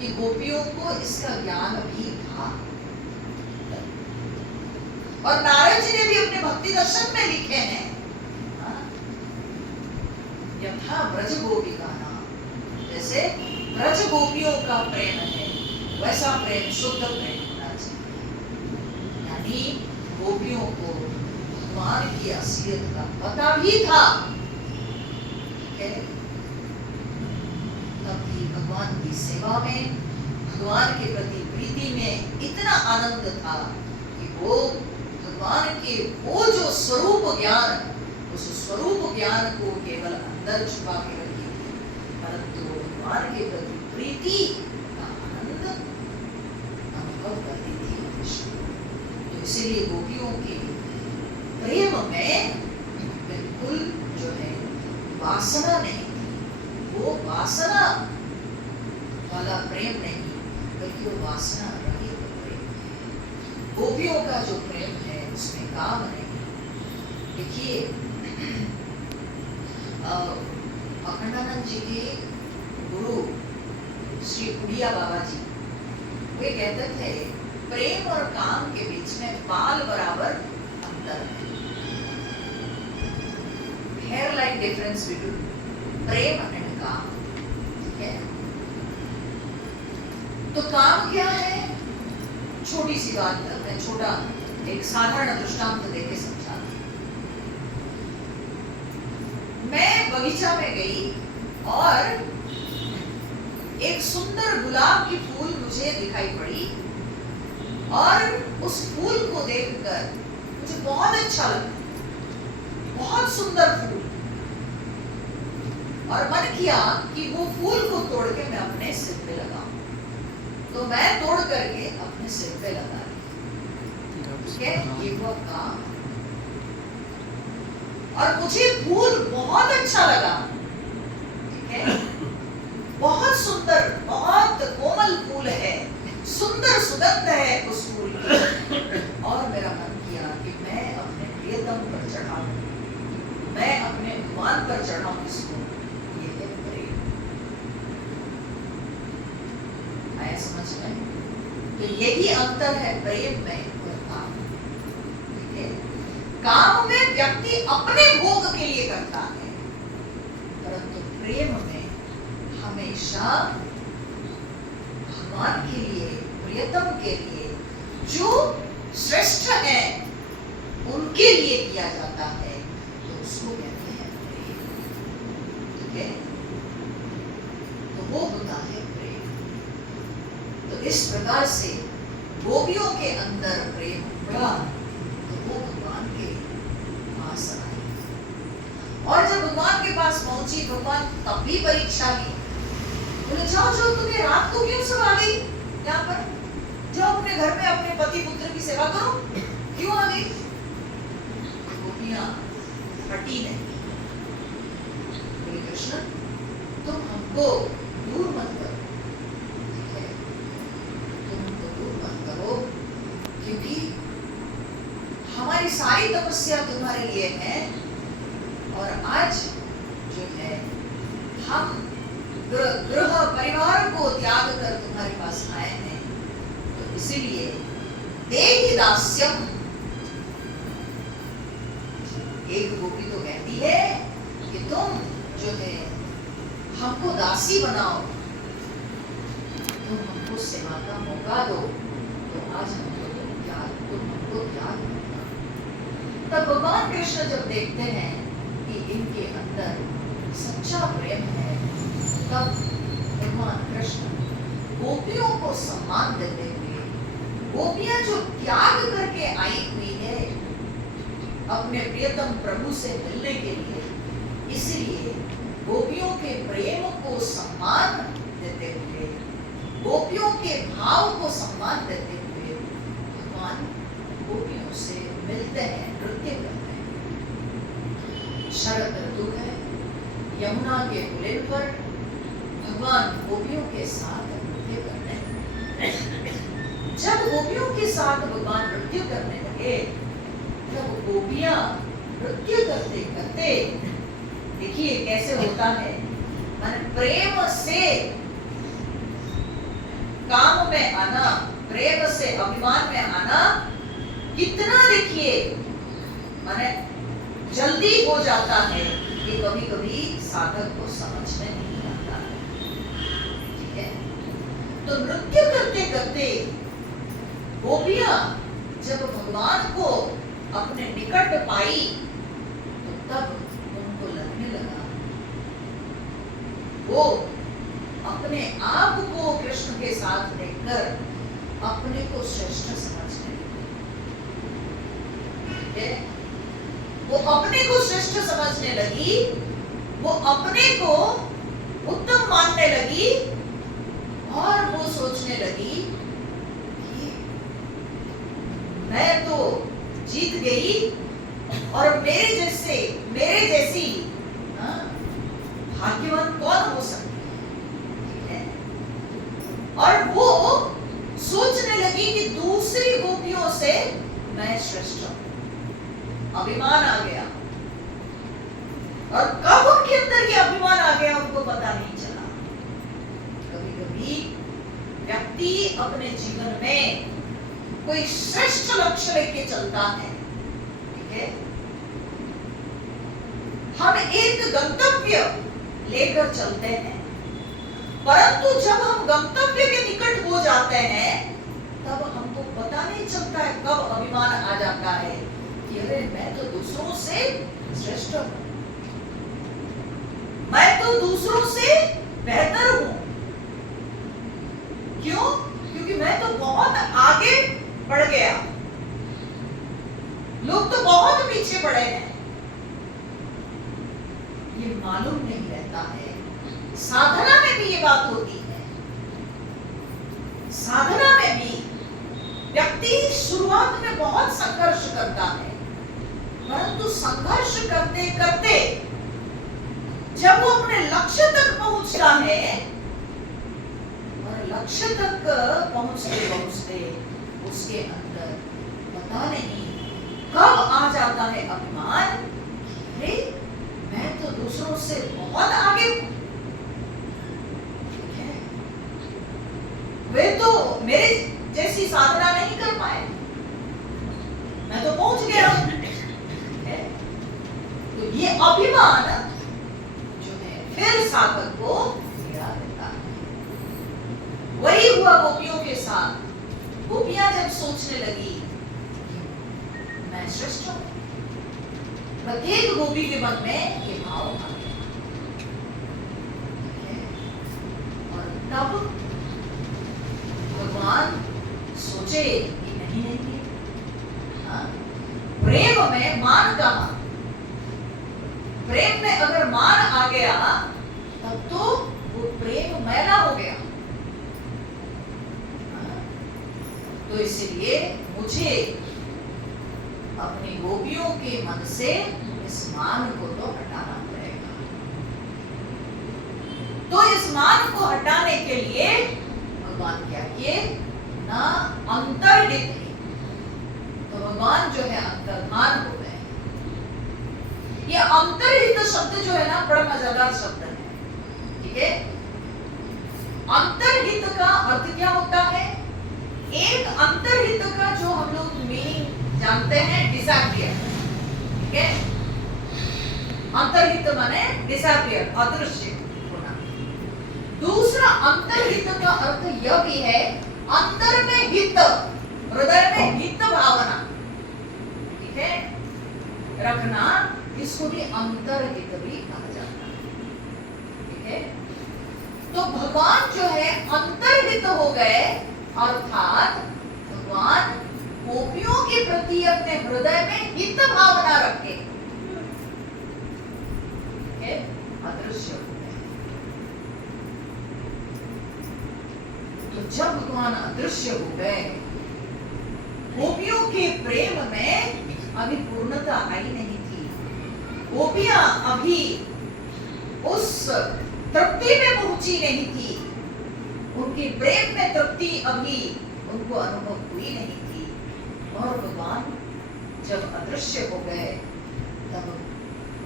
कि गोपियों को इसका ज्ञान भी था। और नारद जी ने भी अपने भक्ति दर्शन में लिखे हैं, यथा ब्रज गोपिका नाम, जैसे ब्रज गोपियों का प्रेम है वैसा प्रेम शुद्ध प्रेम होना चाहिए। यानी गोपियों को भगवान की असलियत का पता भी था, ठीक है? तब भी भगवान की सेवा में, भगवान के प्रति प्रीति में इतना आनंद था कि वो भगवान के वो जो स्वरूप ज्ञान, उस स्वरूप ज्ञान को केवल अंदर छुपा के रखी थी, परंतु भगवान के प्रति प्रीति का आनंद अनुभव करती थी। तो इसीलिए गोपियों के प्रेम में बिल्कुल जो है वासना नहीं थी, वो वासना वाला प्रेम नहीं, बल्कि वो वासना रहित प्रेम है। गोपियों का जो प्रेम है उसमें काम नहीं। देखिए अखंडानंद जी के गुरु श्री उड़िया बाबा जी वे कहते थे प्रेम और काम के बीच में बाल बराबर अंतर है। हेयर लाइक डिफरेंस बिटवीन प्रेम एंड काम, ठीक है? तो काम क्या है? छोटी सी बात मैं छोटा एक साधारण दृष्टांत देके समझाती। मैं बगीचा में गई और एक सुंदर गुलाब की फूल मुझे दिखाई पड़ी और उस फूल को देखकर मुझे बहुत अच्छा लगा, बहुत सुंदर फूल, और मन किया कि वो फूल को तोड़ के मैं अपने सिर पे लगाऊं। तो मैं तोड़ करके अपने सिर पे लगा ली, ठीक है? ये वो काम। और मुझे फूल बहुत अच्छा लगा, ठीक है? बहुत सुंदर, बहुत कोमल फूल है, सुंदर सुगंध है उस फूल की। और मेरा मन किया कि मैं अपने प्रियतम पर चढ़ाऊं, मैं अपने भगवान पर चढ़ाऊं इसको। ये है प्रेम। आया समझ में? तो यही अंतर है प्रेम में और काम, ठीक है? काम में व्यक्ति अपने भोग के लिए करता है, परंतु प्रेम में हमेशा भगवान के लिए, प्रियतम के लिए, जो श्रेष्ठ है उनके लिए किया जाता है, तो उसको कहते हैं प्रेम, ठीक है? तो वो होता है प्रेम। तो इस प्रकार से गोपियों के अंदर प्रेम हुआ तो वो भगवान के पास आई। और जब भगवान के पास पहुंची, भगवान तब भी परीक्षा ली। बोले जाओ जाओ, तुम्हें रात को क्यों सब आ गई यहाँ पर? जाओ अपने घर में अपने पति पुत्र की सेवा करो, क्यों आ गई? गोपियां हटी नहीं। बोले कृष्ण तुम हमको दूर मत करो, ठीक है? तुम हमको दूर मत करो, क्योंकि हमारी सारी तपस्या तुम्हारे लिए है, और आज जो है हम गृह परिवार को त्याग कर तुम्हारे पास आए हैं। तो इसीलिए देह दास्यम। एक गोपी तो कहती है कि तुम जो है हमको दासी बनाओ, तुम हमको सेवा का मौका दो, तो आज हमको तुम हमको त्याग करना। तब भगवान कृष्ण जब देखते हैं कि इनके अंदर सच्चा प्रेम है, तब भगवान कृष्ण गोपियों को सम्मान देते हुए, गोपियां जो त्याग करके आई हुई है अपने प्रियतम प्रभु से मिलने के लिए, इसलिए गोपियों के प्रेम को सम्मान देते हुए, गोपियों के भाव को सम्मान देते हुए भगवान गोपियों से मिलते हैं, नृत्य करते हैं। शरद ऋतु है, यमुना के पुलिन पर भगवान गोपियों के साथ नृत्य करते हैं। जब गोपियों के साथ भगवान नृत्य करने लगे, तब गोपियां नृत्य करते करते, देखिए कैसे होता है, मन प्रेम से काम में आना, प्रेम से अभिमान में आना कितना, देखिए माने जल्दी हो जाता है कि कभी कभी साधक को समझ में नहीं आता है। ठीक है, तो नृत्य करते करते गोपियां जब भगवान को अपने निकट पाई, तो तब उनको लगने लगा, वो अपने आप को कृष्ण के साथ देखकर अपने को श्रेष्ठ समझने लगी। ठीक है, वो अपने को श्रेष्ठ समझने लगी, वो अपने को उत्तम मानने लगी, और वो सोचने लगी कि मैं तो जीत गई, और मेरे जैसी भाग्यवान कौन हो सकती है। और वो सोचने लगी कि दूसरी गोपियों से मैं श्रेष्ठ हूं। अभिमान आ गया, और कब उनके अंदर ये अभिमान आ गया उनको पता नहीं चला। कभी कभी व्यक्ति अपने जीवन में कोई श्रेष्ठ लक्ष्य लेके चलता है, ठीक है, हम एक गंतव्य लेकर चलते हैं, परंतु जब हम गंतव्य के निकट हो जाते हैं, तब हमको पता नहीं चलता है कब अभिमान आ जाता है कि अरे मैं तो दूसरों से श्रेष्ठ हूं, मैं तो दूसरों से बेहतर हूं। क्यों? क्योंकि मैं तो बहुत आगे बढ़ गया, लोग तो बहुत पीछे पड़े हैं। ये मालूम नहीं रहता है। साधना में भी ये बात होती है। साधना में भी व्यक्ति शुरुआत में बहुत संघर्ष करता है, परंतु संघर्ष करते करते जब वो अपने लक्ष्य तक पहुंचता है, और लक्ष्य तक पहुंचते पहुंचते उसके अंदर पता नहीं कब आ जाता है अभिमान, अरे मैं तो दूसरों से बहुत आगे हूं, वे तो मेरे जैसी साधना नहीं कर पाए, मैं तो पहुंच गया। तो ये अभिमान जो है फिर साधक को गिरा देता है। वही हुआ गोपियों के साथ। गोपियां जब सोचने लगी मैं श्रेष्ठ हूं, प्रत्येक गोपी के मन में ये भाव आ गया, और तब भगवान सोचे कि नहीं नहीं, हाँ, प्रेम में मान का मान, प्रेम में अगर मान आ गया तब तो वो प्रेम मैला हो गया। तो इसलिए मुझे अपनी गोपियों के मन से इस मान को तो हटाना पड़ेगा। तो इस मान को हटाने के लिए भगवान क्या किए ना, अंतर्हित है। तो भगवान जो है अंतर्धान हो गए। ये अंतर्हित शब्द जो है ना बड़ा मजेदार शब्द है, ठीक है। अंतर्हित का अर्थ क्या होता है? एक अंतर्हित का जो हम लोग जानते हैं डिसअपियर, ठीक है। अंतर्हित माने डिसअपियर, अदृश्य होना। दूसरा अंतर्हित का अर्थ यह भी है अंतर में हित, हृदय में हित भावना, ठीक है, रखना, इसको भी अंतर्हित भी कहा जाता है, ठीक है। तो भगवान जो है अंतर्हित हो गए, अर्थात भगवान गोपियों के प्रति अपने हृदय में हित भावना रखे, अदृश्य हो गए। तो जब भगवान अदृश्य हो गए, गोपियों के प्रेम में अभी पूर्णता आई नहीं थी। गोपियां अभी उस तृप्ति में पहुंची नहीं थी, उनके प्रेम में तृप्ति अभी उनको अनुभव हुई नहीं थी। और भगवान जब अदृश्य हो गए तब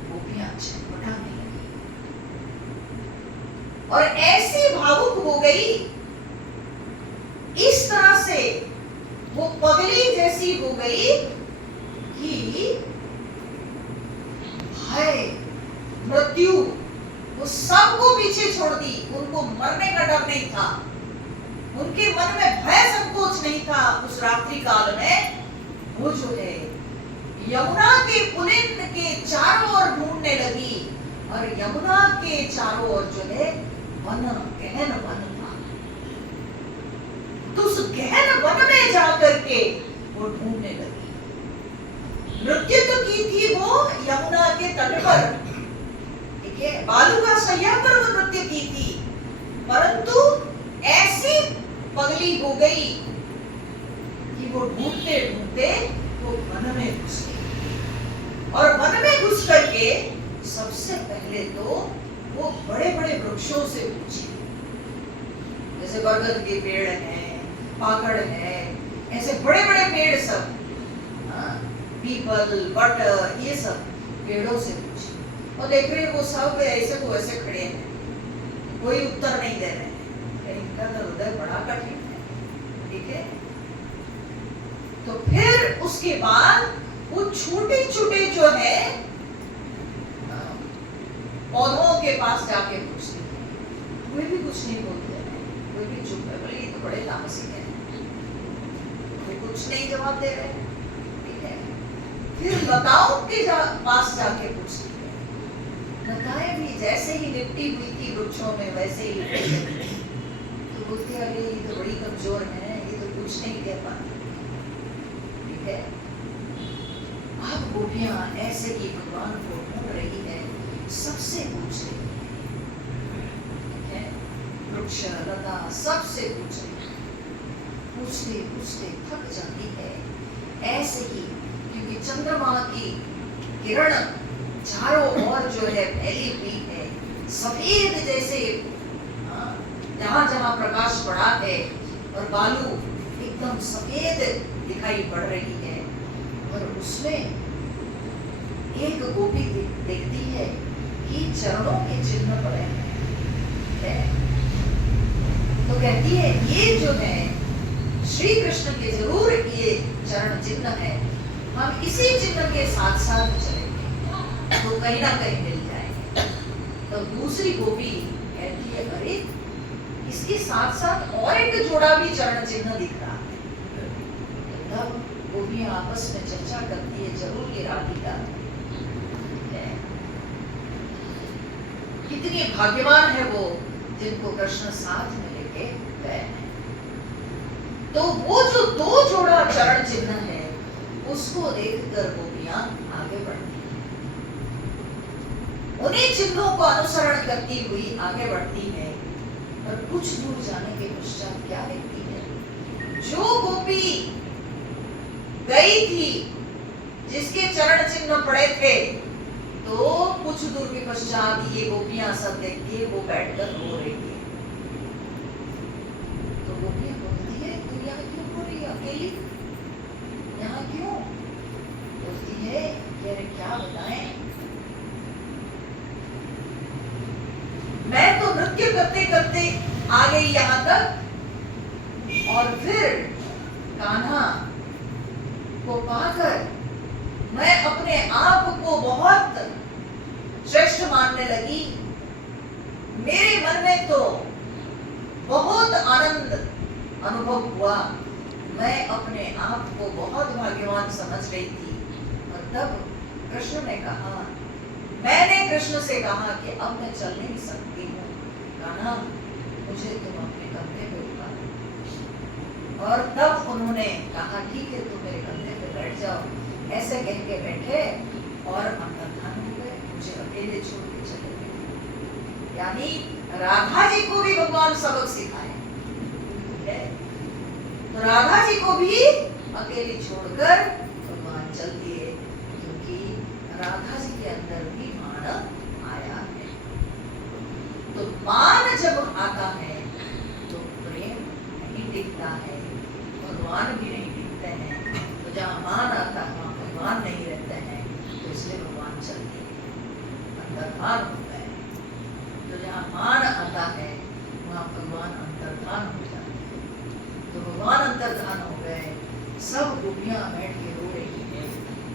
गोपियां छटपटाने लगी और ऐसी भावुक हो गई, इस तरह से वो पगली जैसी हो गई कि भय, मृत्यु, वो सबको पीछे छोड़ दी। उनको मरने का डर नहीं था, उनके मन में भय संकोच नहीं था। उस रात्रि काल में वो जो है यमुना के पुलिन के चारों ओर ढूंढने लगी, और यमुना के चारों ओर जो है वन, गहन वन था। तो उस गहन वन में जाकर के वो ढूंढने लगी। नृत्य तो की थी वो यमुना के तट पर, ठीक है, बालू का सैया पर वो नृत्य की थी, परंतु ऐसी पगली हो गई कि वो ढूंढते ढूंढते वो वन में घुस गई। और वन में घुस करके सबसे पहले तो वो बड़े बड़े वृक्षों से पूछी, जैसे बरगद के पेड़ हैं, पाकड़ है, ऐसे बड़े बड़े पेड़ सब, पीपल, बट, ये सब पेड़ों से पूछी। और देख रहे वो सब ऐसे को ऐसे खड़े हैं, कोई उत्तर नहीं दे रहे हैं। इनका तो हृदय बड़ा कठिन है, ठीक है। तो फिर उसके बाद वो छोटे छोटे जो है पौधों के पास जाके पूछते हैं, कोई भी कुछ नहीं बोलते हैं, कोई भी चुप है, बोले ये तो बड़े तामसिक है, कोई कुछ नहीं जवाब दे रहे, ठीक है। फिर लताओं के पास जाके पूछती है, लताएं भी जैसे ही लिपटी हुई थी वृक्षों में वैसे ही तो बोलते अरे ये तो बड़ी कमजोर है, ये तो कुछ नहीं दे पाती, ठीक है। अब गोपियां ऐसे ही भगवान को ढूंढ रही है, सबसे पूछ रही है, वृक्ष, लता, सबसे पूछ रही है, पूछते पूछते थक जाती है। ऐसे ही क्योंकि चंद्रमा की किरण चारों ओर जो है फैली हुई है, सफेद जैसे जहां जहां प्रकाश पड़ा है, और बालू एकदम सफेद दिखाई पड़ रही है, और उसमें एक गोपी देखती है कि चरणों के चिन्ह पड़े हैं, तो कहती है ये जो है श्री कृष्ण के जरूर ये चरण चिन्ह है, हम इसी चिन्ह के साथ साथ चलेंगे तो कहीं ना कहीं मिल जाएंगे। तो दूसरी गोपी कहती है अरे इसके साथ साथ और एक जोड़ा भी चरण चिन्ह दिख रहा है। तब गोपियां आपस में चर्चा करती है, जरूर ये राधिका है, कितनी भाग्यवान है वो जिनको कृष्ण साथ में लेके गए हैं। तो वो जो दो जोड़ा चरण चिन्ह है उसको देखकर गोपियां आगे बढ़ती हैं, उन्हीं चिन्हों को अनुसरण करती हुई आगे बढ़ती है। और कुछ दूर जाने के पश्चात क्या देखती है, जो गोपी गई थी जिसके चरण चिन्ह पड़े थे, तो कुछ दूर के पश्चात ये गोपियां सब देखती है वो बैठकर रो रही है। तो गोपियां बोलती है तू यहाँ क्यों रो रही है अकेली, यहाँ क्यों? बोलती है यार क्या बताएं, मैं तो नृत्य करते करते आ गई यहाँ तक, और फिर कान्हा को पाकर मानने लगी, मेरे मन में तो बहुत आनंद अनुभव हुआ। मैं अपने आप को बहुत भाग्यवान समझ रही थी। और तब कृष्ण ने कहा, मैंने कृष्ण से कहा कि अब मैं चल नहीं सकती हूँ, कान्हा मुझे तुम अपने कंधे पे उठा। और तब उन्होंने कहा, ठीक है तुम मेरे कंधे पे बैठ जाओ। ऐसे कह के बैठे और अंतर्धान हो गए, मुझे अकेले छोड़ के चले गए। यानी राधा जी को भी भगवान सबक सिखाए। तो राधा जी को भी अकेले छोड़कर भगवान चल दिए, क्योंकि राधा जी के अंदर भी मान आया है। तो मान जब आता है तो प्रेम नहीं टिकता है, भगवान भी नहीं टिकते हैं। तो जहाँ मान आता है वहाँ भगवान नहीं रहते हैं, तो इसलिए भगवान चल दिए, अंतर्धान हो गए। तो जहाँ मान आता है वहाँ भगवान अंतर्धान हो जाते हैं। तो भगवान अंतर्धान हो गए। सब गोपियां बैठ के रो रही है,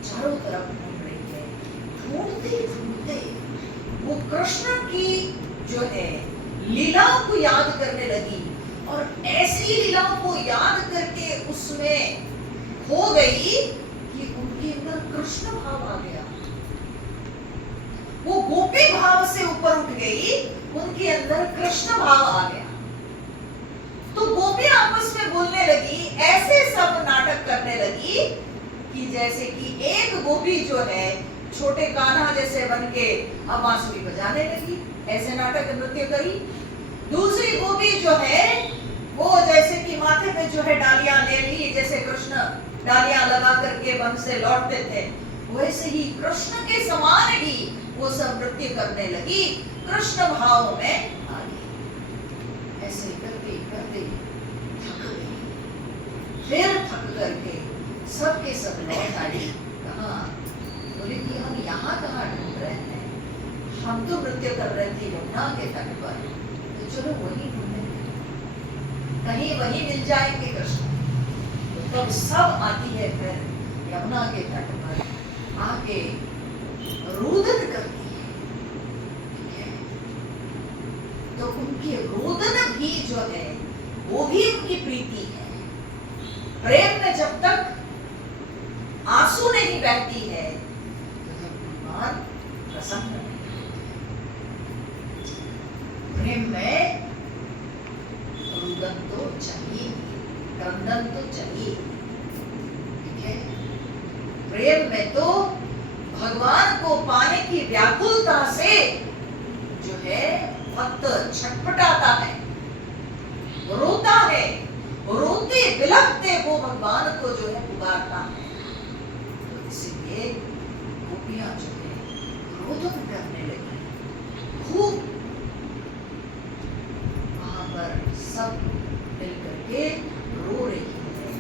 चारों तरफ घूम रही है। ढूंढते ढूंढते वो कृष्ण की जो है लीलाओं को याद करने लगी, और ऐसी लीलाओं को याद करके उसमें हो गई कि उनके अंदर कृष्ण भाव आ गया। वो गोपी भाव से ऊपर उठ गई, उनके अंदर कृष्ण भाव आ गया। तो गोपियां आपस में बोलने लगी, ऐसे सब नाटक करने लगी कि जैसे कि एक गोपी जो है छोटे कान्हा जैसे बन के अब बांसुरी बजाने लगी, ऐसे नाटक नृत्य करी। दूसरी गोपी जो है वो जैसे कि माथे पे जो है डालियां ले ली, जैसे कृष्ण डालियां लगा करके वन से लौटते थे, वैसे ही कृष्ण के समान ही वो सब नृत्य करने लगी, कृष्ण भाव में आ गई। ऐसे करते करते थक गई। फिर थक करके सबके सब लौट आई। कहा, बोले कि हम यहाँ कहाँ ढूंढ रहे हैं, हम तो नृत्य कर रहे थे यमुना के तट पर, तो चलो वही ढूंढे, कहीं वही मिल जाएंगे कृष्ण। तो तब सब आती है फिर यमुना के तट पर आके रोदन करती है, ठीक है। तो उनकी रोदन भी जो है वो भी उनकी प्रीति है। प्रेम में जब तक आंसू नहीं बहती है तो भगवान प्रसन्न नहीं। प्रेम में रुदन तो चाहिए, क्रंदन तो चाहिए, ठीक है। प्रेम में तो भगवान को पाने की व्याकुलता से जो है भक्त छटपटाता है, रोता है, रोते बिलखते वो भगवान को जो है पुकारता है। तो इसलिए गोपियां जो है रोदन करने लगी खूब। वहां पर सब मिल करके रो रही है,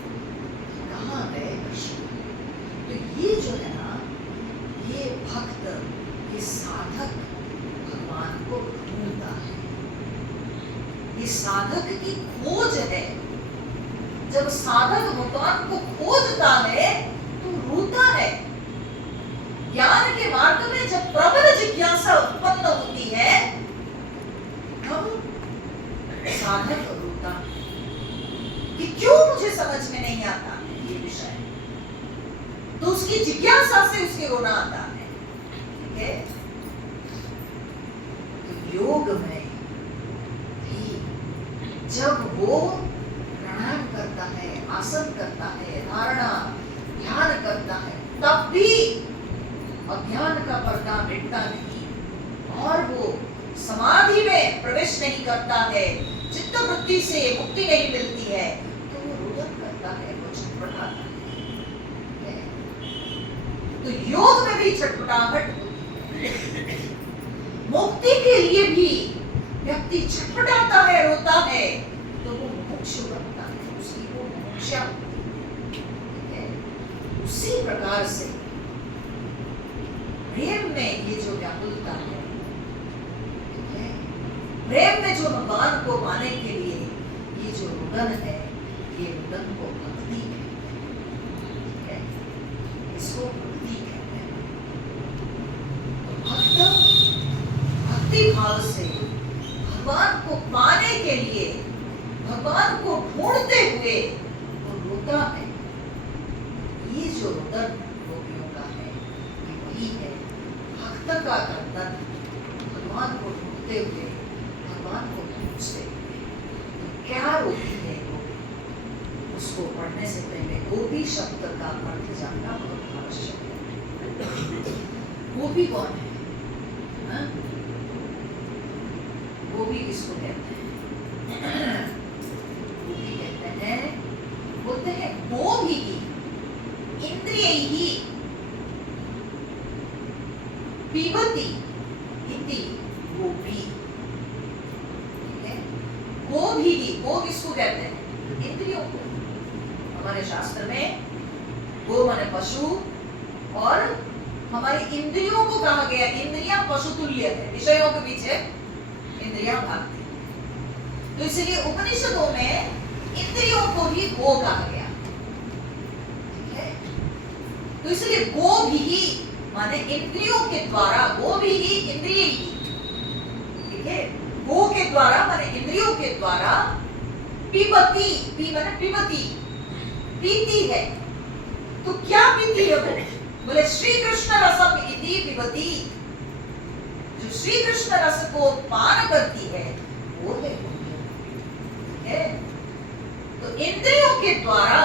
कहाँ गए कृष्ण। तो ये जो है ना, ये भक्त, ये साधक भगवान को ढूंढता है, ये साधक की खोज है। जब साधक भगवान को खोजता है तो रोता है। ज्ञान के मार्ग में जब प्रबल जिज्ञासा उत्पन्न होती है तब साधक रोता कि क्यों मुझे समझ में नहीं आता ये विषय, तो उसकी जिज्ञासा से उसके रोना आता है, ठीक है। तो योग में भी जब वो प्राणायाम करता है, आसन करता है, धारणा ध्यान करता है, तब भी अज्ञान का पर्दा मिटता नहीं और वो समाधि में प्रवेश नहीं करता है, चित्त वृत्ति से मुक्ति नहीं मिलती है, तो वो रोदन करता है, वो छटपटाता है। तो योग में भी छटपटाहट होती है। मुक्ति के लिए भी व्यक्ति छटपटाता है, रोता है, तो वो मुमुक्षु बनता है, उसकी वो मुमुक्षा होती है। उसी प्रकार से प्रेम में ये जो व्याकुलता है, ठीक है, प्रेम में जो भगवान को पाने के लिए ये जो रुदन है, ये रुदन को भक्ति है, इसको भक्ति कहते हैं। तो भक्त भगवान को ढूंढते हुए वो रोता है। ये जो रोदन गोपियों का है ये वही है भक्त का क्रंदन, भगवान को ढूंढते हुए, भगवान को पूछते हुए। तो क्या रोती है गोपी, उसको पढ़ने से पहले गोपी शब्द का अर्थ जानना बहुत आवश्यक है। गोपी कौन है? हाँ? गोपी किसको कहते हैं? गोपी कहते हैं, बोलते हैं गोभी इंद्रियैहि पिबति इति गोपी। गोभी, गो किसको कहते हैं? इंद्रियों को। हमारे शास्त्र में गो माने पशु और हमारी इंद्रियों को कहा गया, इंद्रियां पशु तुल्य है, विषयों के पीछे इंद्रियां भागती हैं। तो इसलिए उपनिषदों में इंद्रियों को भी गो कहा गया, ठीक है? तो इसलिए गो भी माने इंद्रियों के द्वारा, गो भी इंद्रिय ही, ठीक है? गो के द्वारा माने इंद्रियों के द्वारा पिबती, पी माने पिबती, पीती है। तो क्या पीती है वो? बोले श्री कृष्ण रसम इति पिबती, जो श्री कृष्ण रस को पान करती है वो है, ठीक है? तो इंद्रियों के द्वारा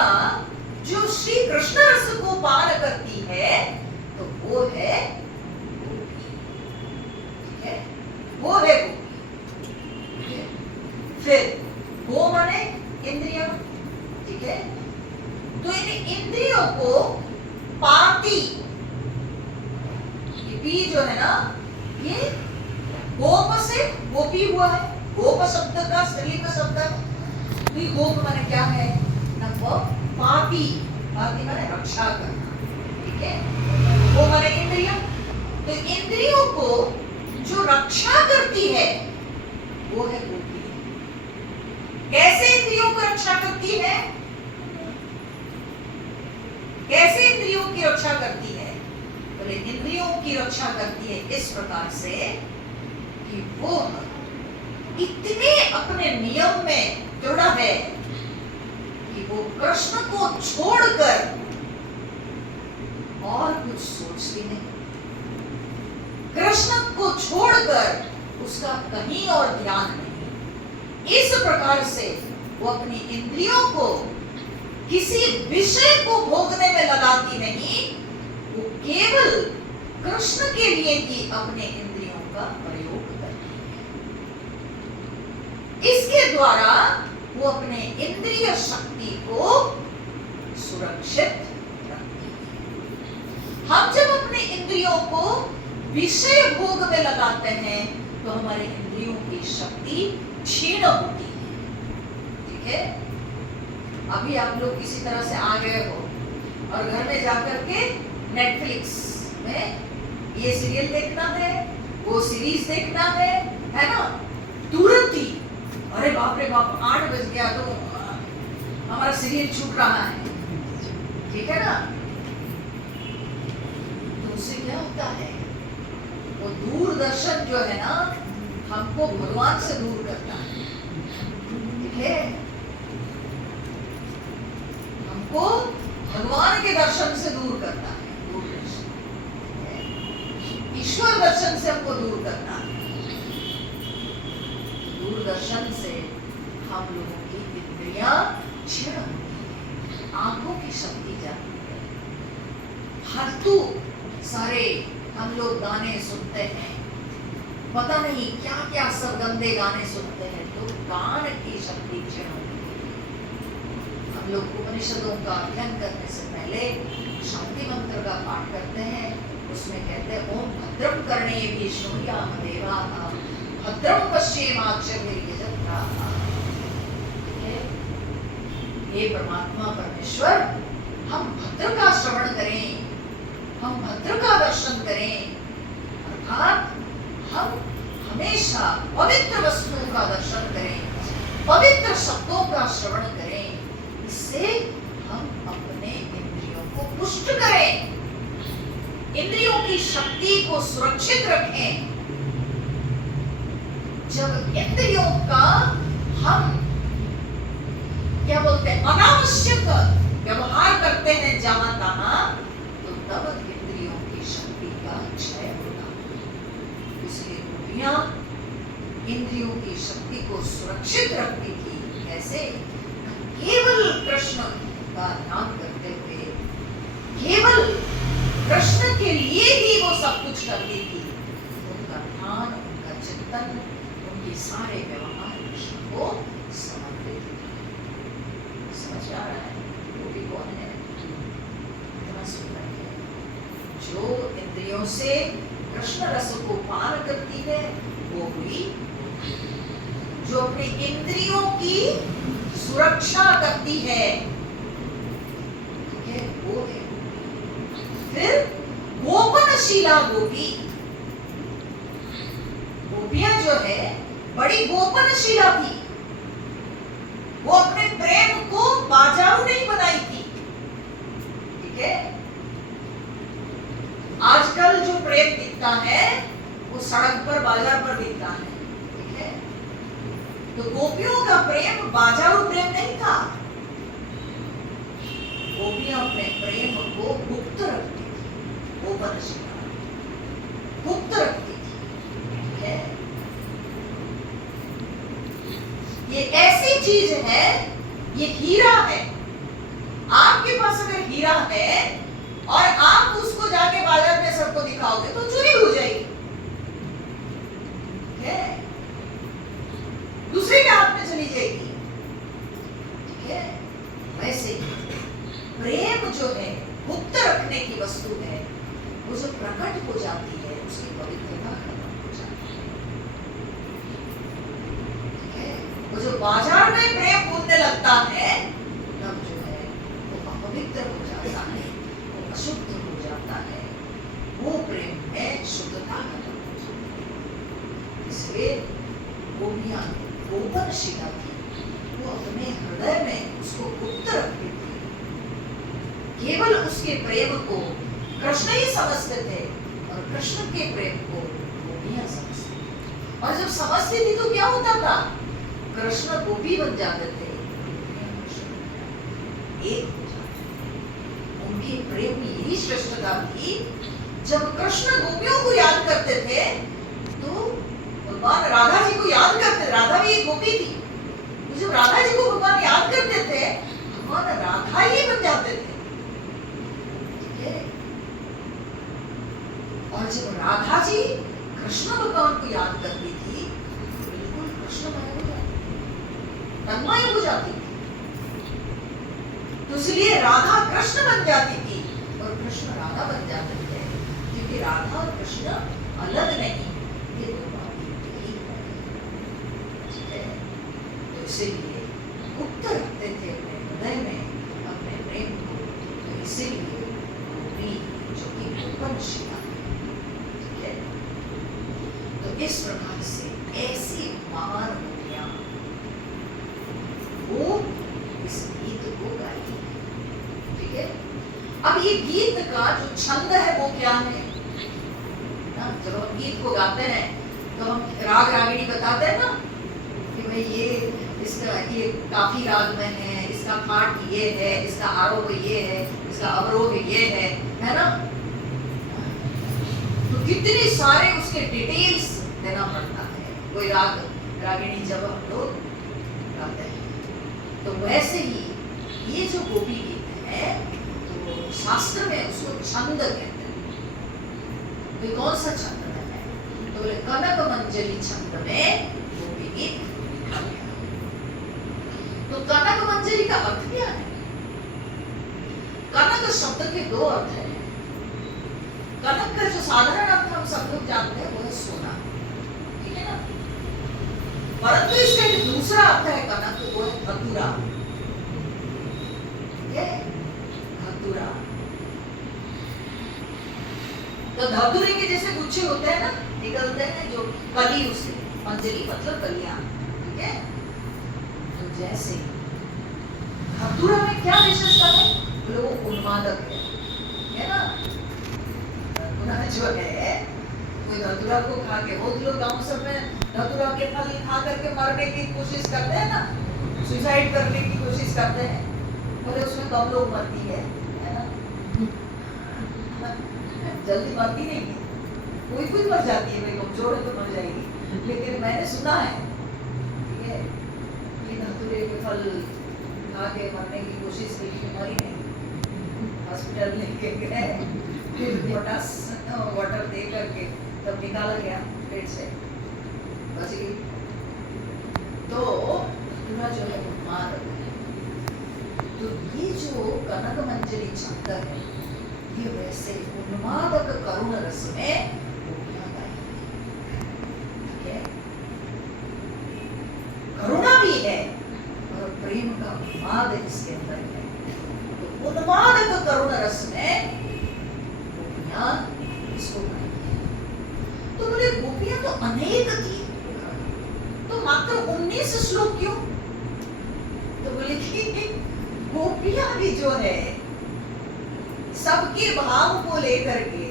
जो श्री कृष्ण रस को पान करती है तो वो है गोपी, ठीक है? वो है गोपी। फिर गो माने इंद्रियां, ठीक है? तो इन इंद्रियों को पाती, ये पी जो है ना, ये गोप से गोपी हुआ है, गोप शब्द का स्त्रीलिंग शब्द है। तो ये गोप माने क्या है? पाती, पाती माने रक्षा करना, ठीक है? वो माने इंद्रियां। तो इंद्रियों को जो रक्षा करती है वो है गोपी। कैसे इंद्रियों को रक्षा करती है? कैसे इंद्रियों की रक्षा करती है? बोले इंद्रियों की रक्षा करती है इस प्रकार से कि वो इतने अपने नियम में दृढ़ है कि वो कृष्ण को छोड़कर और कुछ सोचती नहीं, कृष्ण को छोड़कर उसका कहीं और ध्यान नहीं। इस प्रकार से वो अपनी इंद्रियों को किसी विषय को भोगने में लगाती नहीं, वो केवल कृष्ण के लिए ही अपने इंद्रियों का प्रयोग करती है। इसके द्वारा वो अपने इंद्रिय शक्ति को सुरक्षित रखती है। हम जब अपने इंद्रियों को विषय भोग में लगाते हैं तो हमारे इंद्रियों की शक्ति क्षीण होती है, ठीक है? अभी आप लोग किसी तरह से आ गए हो और घर में जाकर के नेटफ्लिक्स में ये सीरियल देखना है, वो सीरीज देखना है ना? तुरंत ही अरे बाप रे बाप 8 बज गया तो हमारा सीरियल छूट रहा है, ठीक है ना? तो उससे क्या होता है? वो दूरदर्शन जो है ना हमको भगवान से दूर करता है, ठीक है? हमको भगवान के दर्शन से दूर करता है, दूरदर्शन, ईश्वर दर्शन से हमको दूर करता है। दूरदर्शन से हम लोगों की इंद्रियां क्षीण होती है, आंखों की शक्ति जाती है। फालतू सारे हम लोग गाने सुनते हैं, पता नहीं क्या क्या सरगंदे गाने सुनते हैं, तो कान की शक्ति क्षीण होती है। हम लोग उपनिषदों का अध्ययन करने से पहले शांति मंत्र का पाठ करते हैं, उसमें कहते हैं ओम भद्रम कर्णेभिः शृणुयाम देवाः भद्रम पश्येमाक्षभिर्यजत्राः। हे परमात्मा परमेश्वर, हम भद्र का श्रवण करें, हम भद्र का दर्शन करें, अर्थात हम हमेशा पवित्र वस्तुओं का दर्शन करें, पवित्र शब्दों का श्रवण करें। इससे हम अपने इंद्रियों को पुष्ट करें, इंद्रियों की शक्ति को सुरक्षित रखें। जब इंद्रियों का हम क्या बोलते हैं, अनावश्यक व्यवहार करते हैं जहां तहां, तो तब इंद्रियों की शक्ति का क्षय होगा। इसलिए गोपियां इंद्रियों की शक्ति को सुरक्षित रखती थी। कैसे? केवल कृष्ण का ध्यान करते हुए, केवल कृष्ण के लिए ही वो सब कुछ करती थी। उनका ध्यान, उनका चिंतन, उनके सारे व्यवहार कृष्ण को समर्पित थे। समझ आ रहा है वो भी कौन है? इतना सुंदर है। जो इंद्रियों से कृष्ण रस को पान करती है वो हुई, जो अपनी इंद्रियों की सुरक्षा करती है, ठीक है, वो है। फिर गोपनशीला गोपी, गोपियां जो है बड़ी गोपनशीला थी। वो अपने प्रेम को बाजारू नहीं बनाई थी, ठीक है। आजकल जो प्रेम दिखता है वो सड़क पर, बाजार पर दिखता है, ठीक है। तो गोपियों का प्रेम बाजारू प्रेम नहीं था। गोपियां अपने प्रेम को गुप्त रखती थी, गोपनशीला गुप्त रखती थी, ठीक है। ये ऐसी चीज है, ये हीरा है। आपके पास अगर हीरा है और आप उसको जाके बाजार में सबको दिखाओगे तो चोरी हो जाएगी, ठीक है, दूसरे के हाथ में चली जाएगी, ठीक है। वैसे ही प्रेम जो है गुप्त रखने की वस्तु है, वो जो प्रकट हो जाती है उसकी पवित्रता खत्म हो जाती है, ठीक है। वो जो बाजार में प्रेम बोलने लगता है तब जो है वो अपवित्र हो जाता है, वो अशुद्ध हो जाता है, वो प्रेम में शुद्धता खत्म हो जाती है। इसलिए गोपियां गोपनशीला थी, वो अपने हृदय में उसको गुप्त रखती थी। केवल उसके प्रेम को कृष्ण ही समझते थे और कृष्ण के प्रेम को गोपियां समझती थी। और जब समझती थी तो क्या होता था? कृष्ण गोपी बन जाते थे, एक हो जाते थे। उनकी प्रेम में यही श्रेष्ठता थी। जब कृष्ण गोपियों को याद करते थे तो भगवान राधा जी को याद करते, राधा भी एक गोपी थी, तो जब राधा जी को भगवान याद करते थे भगवान राधा ही बन जाते थे, ठीक है। और जब राधा जी कृष्ण भगवान को याद करती थी बिल्कुल कृष्णमय हो जाती, तन्मय हो जाती थी। तो इसलिए राधा कृष्ण बन जाती थी और कृष्ण राधा बन जाते थे, क्योंकि राधा और कृष्ण अलग नहीं, ये दो इसीलिए गुप्त रखते थे अपने हृदय में अपने प्रेम को। तो इसीलिए गोपी जो कि गोपनशीला है, ठीक है। तो इस प्रकार से ऐसी महान गोपियां वो इस गीत को गाई, ठीक है। अब ये गीत का जो छंद है वो क्या है ना, जब हम गीत को गाते हैं तो हम राग रागिणी बताते हैं ना कि भाई ये इसका ये काफी राग में है, इसका पाठ ये है, इसका आरोह ये है, इसका अवरोह ये है ना। तो कितने सारे उसके डिटेल्स देना पड़ता है कोई राग रागिणी जब हम लोग गाते हैं। तो वैसे ही ये जो गोपी गीत है तो शास्त्र में उसको छंद कहते हैं। तो कौन सा छंद है? तो बोले कनक मंजरी छंद में गोपी गीत लिखा गया। तो कनक मंजरी का अर्थ क्या है? कनक शब्द के दो अर्थ हैं। कनक का जो साधारण अर्थ हम सब लोग जानते हैं वो है सोना, ठीक है ना। परंतु इसका एक दूसरा अर्थ है कनक, वो है धतूरा, ठीक है, धतूरा। तो धतूरे के जैसे गुच्छे होते हैं ना, निकलते हैं जो कली, उससे मंजरी मतलब कलियां, ठीक है। तो जैसे धतूरा में क्या विशेषता है? वो उन्मादक है ना। जो है कोई धतूरा को खा के, बहुत लोग गांव सब में धतूरा के फल खा करके मरने की कोशिश करते हैं ना, सुसाइड करने की कोशिश कोशिश करते हैं, बोले उसमें कम लोग मरती है ना, जल्दी मरती नहीं है, कोई कोई मर जाती है, भाई कमजोर है तो मर जाएगी, लेकिन मैंने सुना है ठीक है कि धतूरे के फल खा के मरने की कोशिश की, मरी नहीं, हॉस्पिटल लेके गए, फिर पोटास वाटर दे करके तब निकाला गया पेट से, बच गई। तो पूरा जो है उन्माद है। तो ये जो कनक मंजरी छंद है, ये वैसे उन्मादक करुण रस में गोपियां गाई है, ठीक है? करुणा भी है और प्रेम का उन्माद इसके अंदर है। तो उन्मादक करुण रस में गोपियां इसको गाई है। तो बोले गोपियां तो अनेक थी, तो मात्र 19 श्लोक क्यों? तो बोले कि गोपियां भी जो है सबके भाव को लेकर के,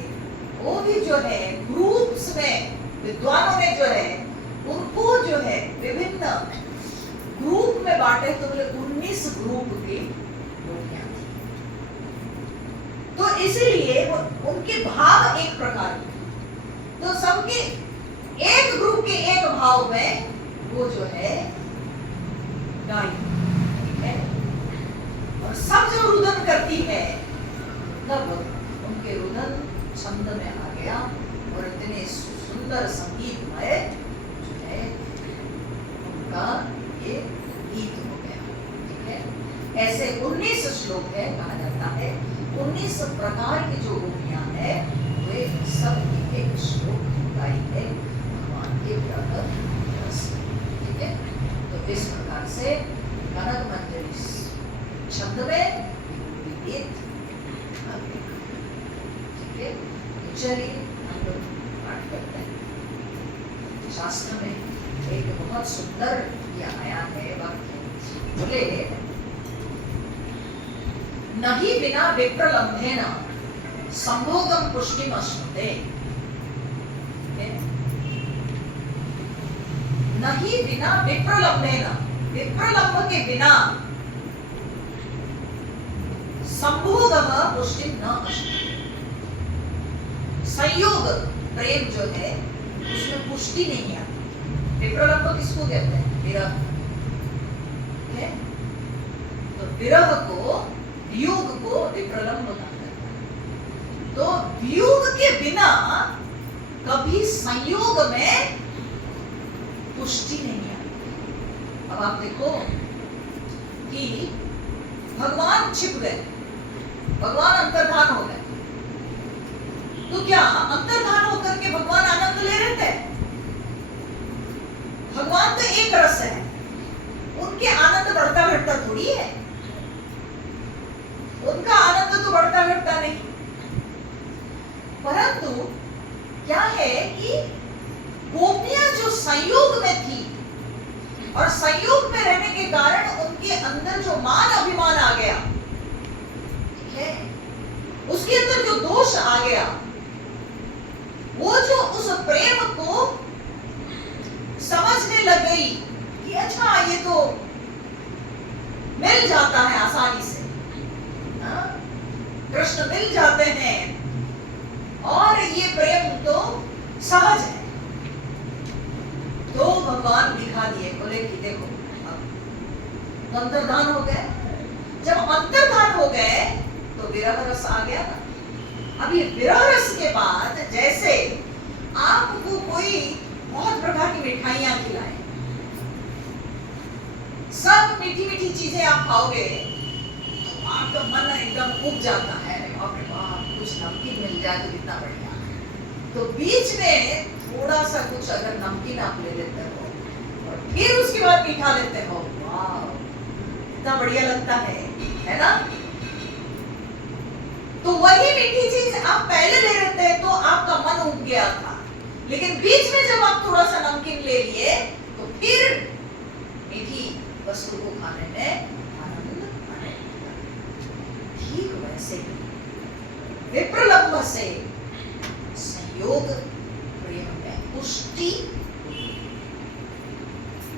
वो भी जो है ग्रुप्स में, विद्वानों ने जो है उनको जो है विभिन्न ग्रुप में बांटे, तो बोले 19 ग्रुप की गोपियां थी। तो इसीलिए उनके भाव एक प्रकार के, तो सबके एक ग्रुप के एक भाव में वो जो है गाई, ठीक है? और सब जो रुदन करती है तब उनके रुदन छंद में आ गया और इतने सुंदर संगीतमय जो है उनका ये गीत हो गया, ठीक है? ऐसे 19 श्लोक है, कहा जाता है 19 प्रकार की जो गोपियां है वे सब एक श्लोक गाई है भगवान के प्रकट रस, ठीक है? तो इस प्रकार से कनक मंजरी छंद में गीत, ठीक है? चलिए हम लोग पाठ करते हैं। शास्त्र में एक बहुत सुंदर यह आया है वाक्य, बोले नहीं बिना विप्रलंभेन संभोगम पुष्टिम अश्नुते, नहीं बिना विप्रलंभेन, विप्रलंभ के बिना संभोगम पुष्टिम न अश्नुते। संयोग प्रेम जो है उसमें पुष्टि नहीं आती। विप्रलंभ किसको कहते हैं? विरह, है? तो विरह को, वियोग को विप्रलंभ कहते हैं। तो वियोग के बिना कभी संयोग में पुष्टि नहीं आती। अब आप देखो कि भगवान छिप गए, भगवान अंतर्धान हो गए, तो क्या अंतर्धान होकर के भगवान आनंद ले रहे थे? भगवान तो एक रस है, उनके आनंद बढ़ता घटता थोड़ी है, उनका आनंद तो बढ़ता घटता नहीं। परंतु क्या है कि गोपियां जो संयोग में थी और संयोग में रहने के कारण उनके अंदर जो मान अभिमान आ गया, ठीक है, उसके अंदर जो दोष आ गया, वो जो उस प्रेम को समझने लग गई कि अच्छा ये तो मिल जाता है आसानी से, कृष्ण मिल जाते हैं और ये प्रेम तो सहज है, तो भगवान दिखा दिए, बोले कि देखो अब अंतर्धान हो गए। जब अंतर्धान हो गए तो विरह रस आ गया ना। अब ये विरह रस के बाद जैसे आपको कोई बहुत प्रकार की मिठाइयां खिलाए, सब मीठी मीठी चीजें आप खाओगे तो आपका मन एकदम उब जाता है, बाप रे बाप कुछ नमकीन मिल जाए तो कितना बढ़िया। तो बीच में थोड़ा सा कुछ अगर नमकीन आप ले लेते हो और फिर उसके बाद मीठा लेते हो, वाह कितना बढ़िया लगता है ना? तो वही मीठी चीज आप पहले ले रहे थे तो आपका मन उब गया था, लेकिन बीच में जब आप थोड़ा सा नमकीन ले लिए तो फिर मीठी वस्तु को खाने में आनंद आने लगा। ठीक वैसे ही विप्रलंभ से संयोग प्रेम में पुष्टि,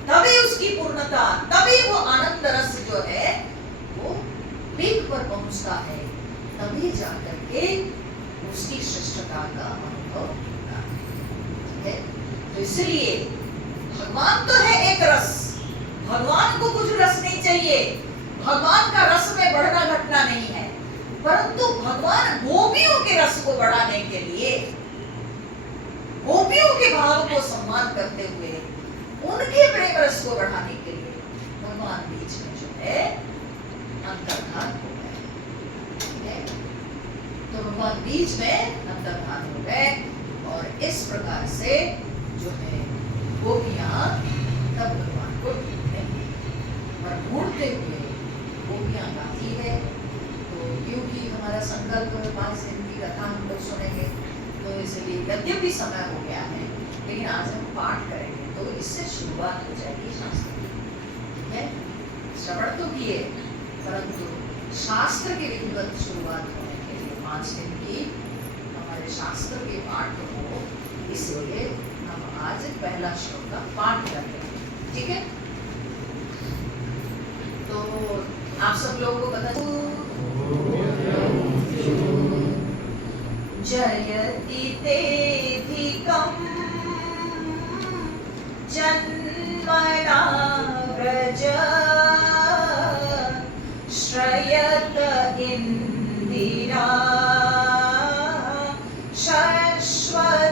तभी उसकी पूर्णता जानता, तभी वो आनंद रस जो है वो पीक पर पहुंचता है, तभी जाकर के उसकी श्रेष्ठता का अनुभव होता है। ठीक है, तो इसलिए भगवान तो है एक रस, भगवान को कुछ रस नहीं चाहिए, भगवान का रस में बढ़ना घटना नहीं है, परंतु भगवान गोपियों के रस को बढ़ाने के लिए, गोपियों के भाव को सम्मान करते हुए, उनके प्रेम रस को बढ़ाने के लिए भगवान बीच में जो है अंतर्धान हो गए। ठीक है, तो भगवान बीच में अंतर्धान हो गए और इस प्रकार से जो है गोपियां तब भगवान को ढूंढने लगी और ढूंढते हुए गोपियां गाती है। तो क्योंकि हमारा संकल्प 5 दिन की कथा हम लोग सुनेंगे, तो इसलिए यद्यपि समय हो गया है, लेकिन आज हम पाठ करेंगे, तो इससे शुरुआत हो जाएगी शास्त्र की। ठीक है, श्रवण तो किए, परंतु शास्त्र की विधिवत शुरुआत होने के लिए 5 दिन की हमारे शास्त्र के पाठ हो, इसलिए हम आज पहला श्लोक का पाठ करते हैं। ठीक है, तो आप सब लोगों को पता जयति तेधिकं जन्मना व्रज श्रयत इंदिरा शश्वतत्रयी।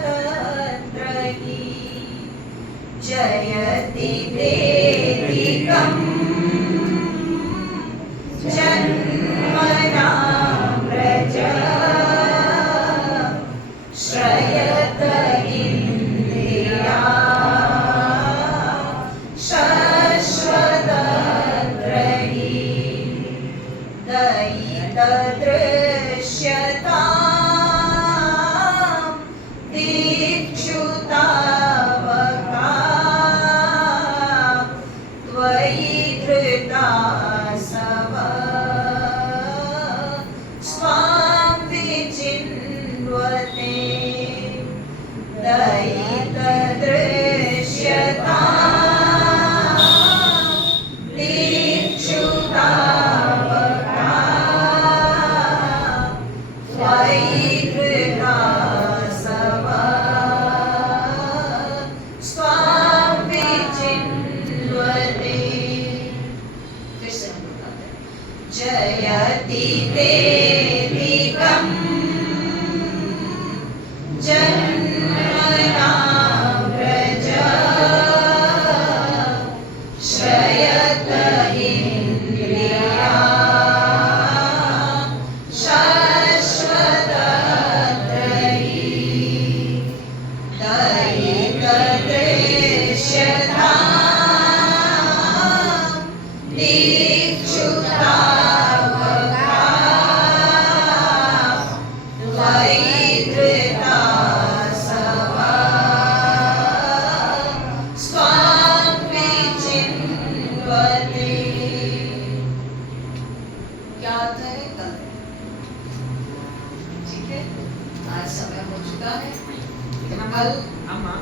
जयति तेधिकं जन्मना व्रज श्रयत इंदिरा शश्वतत्रयी। दयितदृश्यतां दीक्षुतावका त्वयि धृता सव स्वां विचिन्वते। दयितदृश्यतां दीक्षुतावका त्वयि धृता सव स्वां विचिन्वते। फिर से हम लोग गाते हैं। जयति तेधिकं जन्मना व्रज श्रयत इंद्रिया शश्वतत्रयी। दयितदृश्यतां दीक्षुतावका त्वयि धृता सव स्वां विचिन्वते। क्या अर्थ है? कल। ठीक है, आज समय हो चुका है। कल अम्मा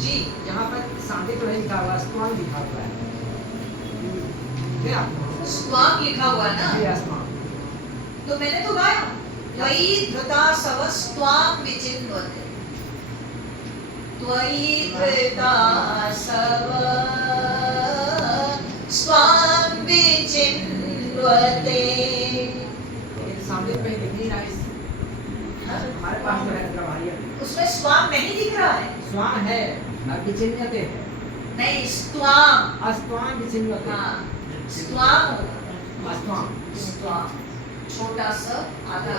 जी यहाँ पर सामने तो नहीं लिखा हुआ, स्वाम लिखा हुआ है। क्या? स्वाम लिखा हुआ ना, ये आसमान। तो मैंने तो गाया त्वयि धृता सव स्वाम विचिन्वते। त्वयि धृता सव स्वाम विचिन्वते। लेकिन सामने पे दिख नहीं रहा है। हमारे पास तो है प्रभारी। उसमें स्वाम नहीं दिख रहा है। स्वाम है और विचिन्यते है। नहीं, स्वाम। अस्वाम विचिन्यते। हाँ, स्वाम। अस्वाम। स्वाम छोटा सा आधा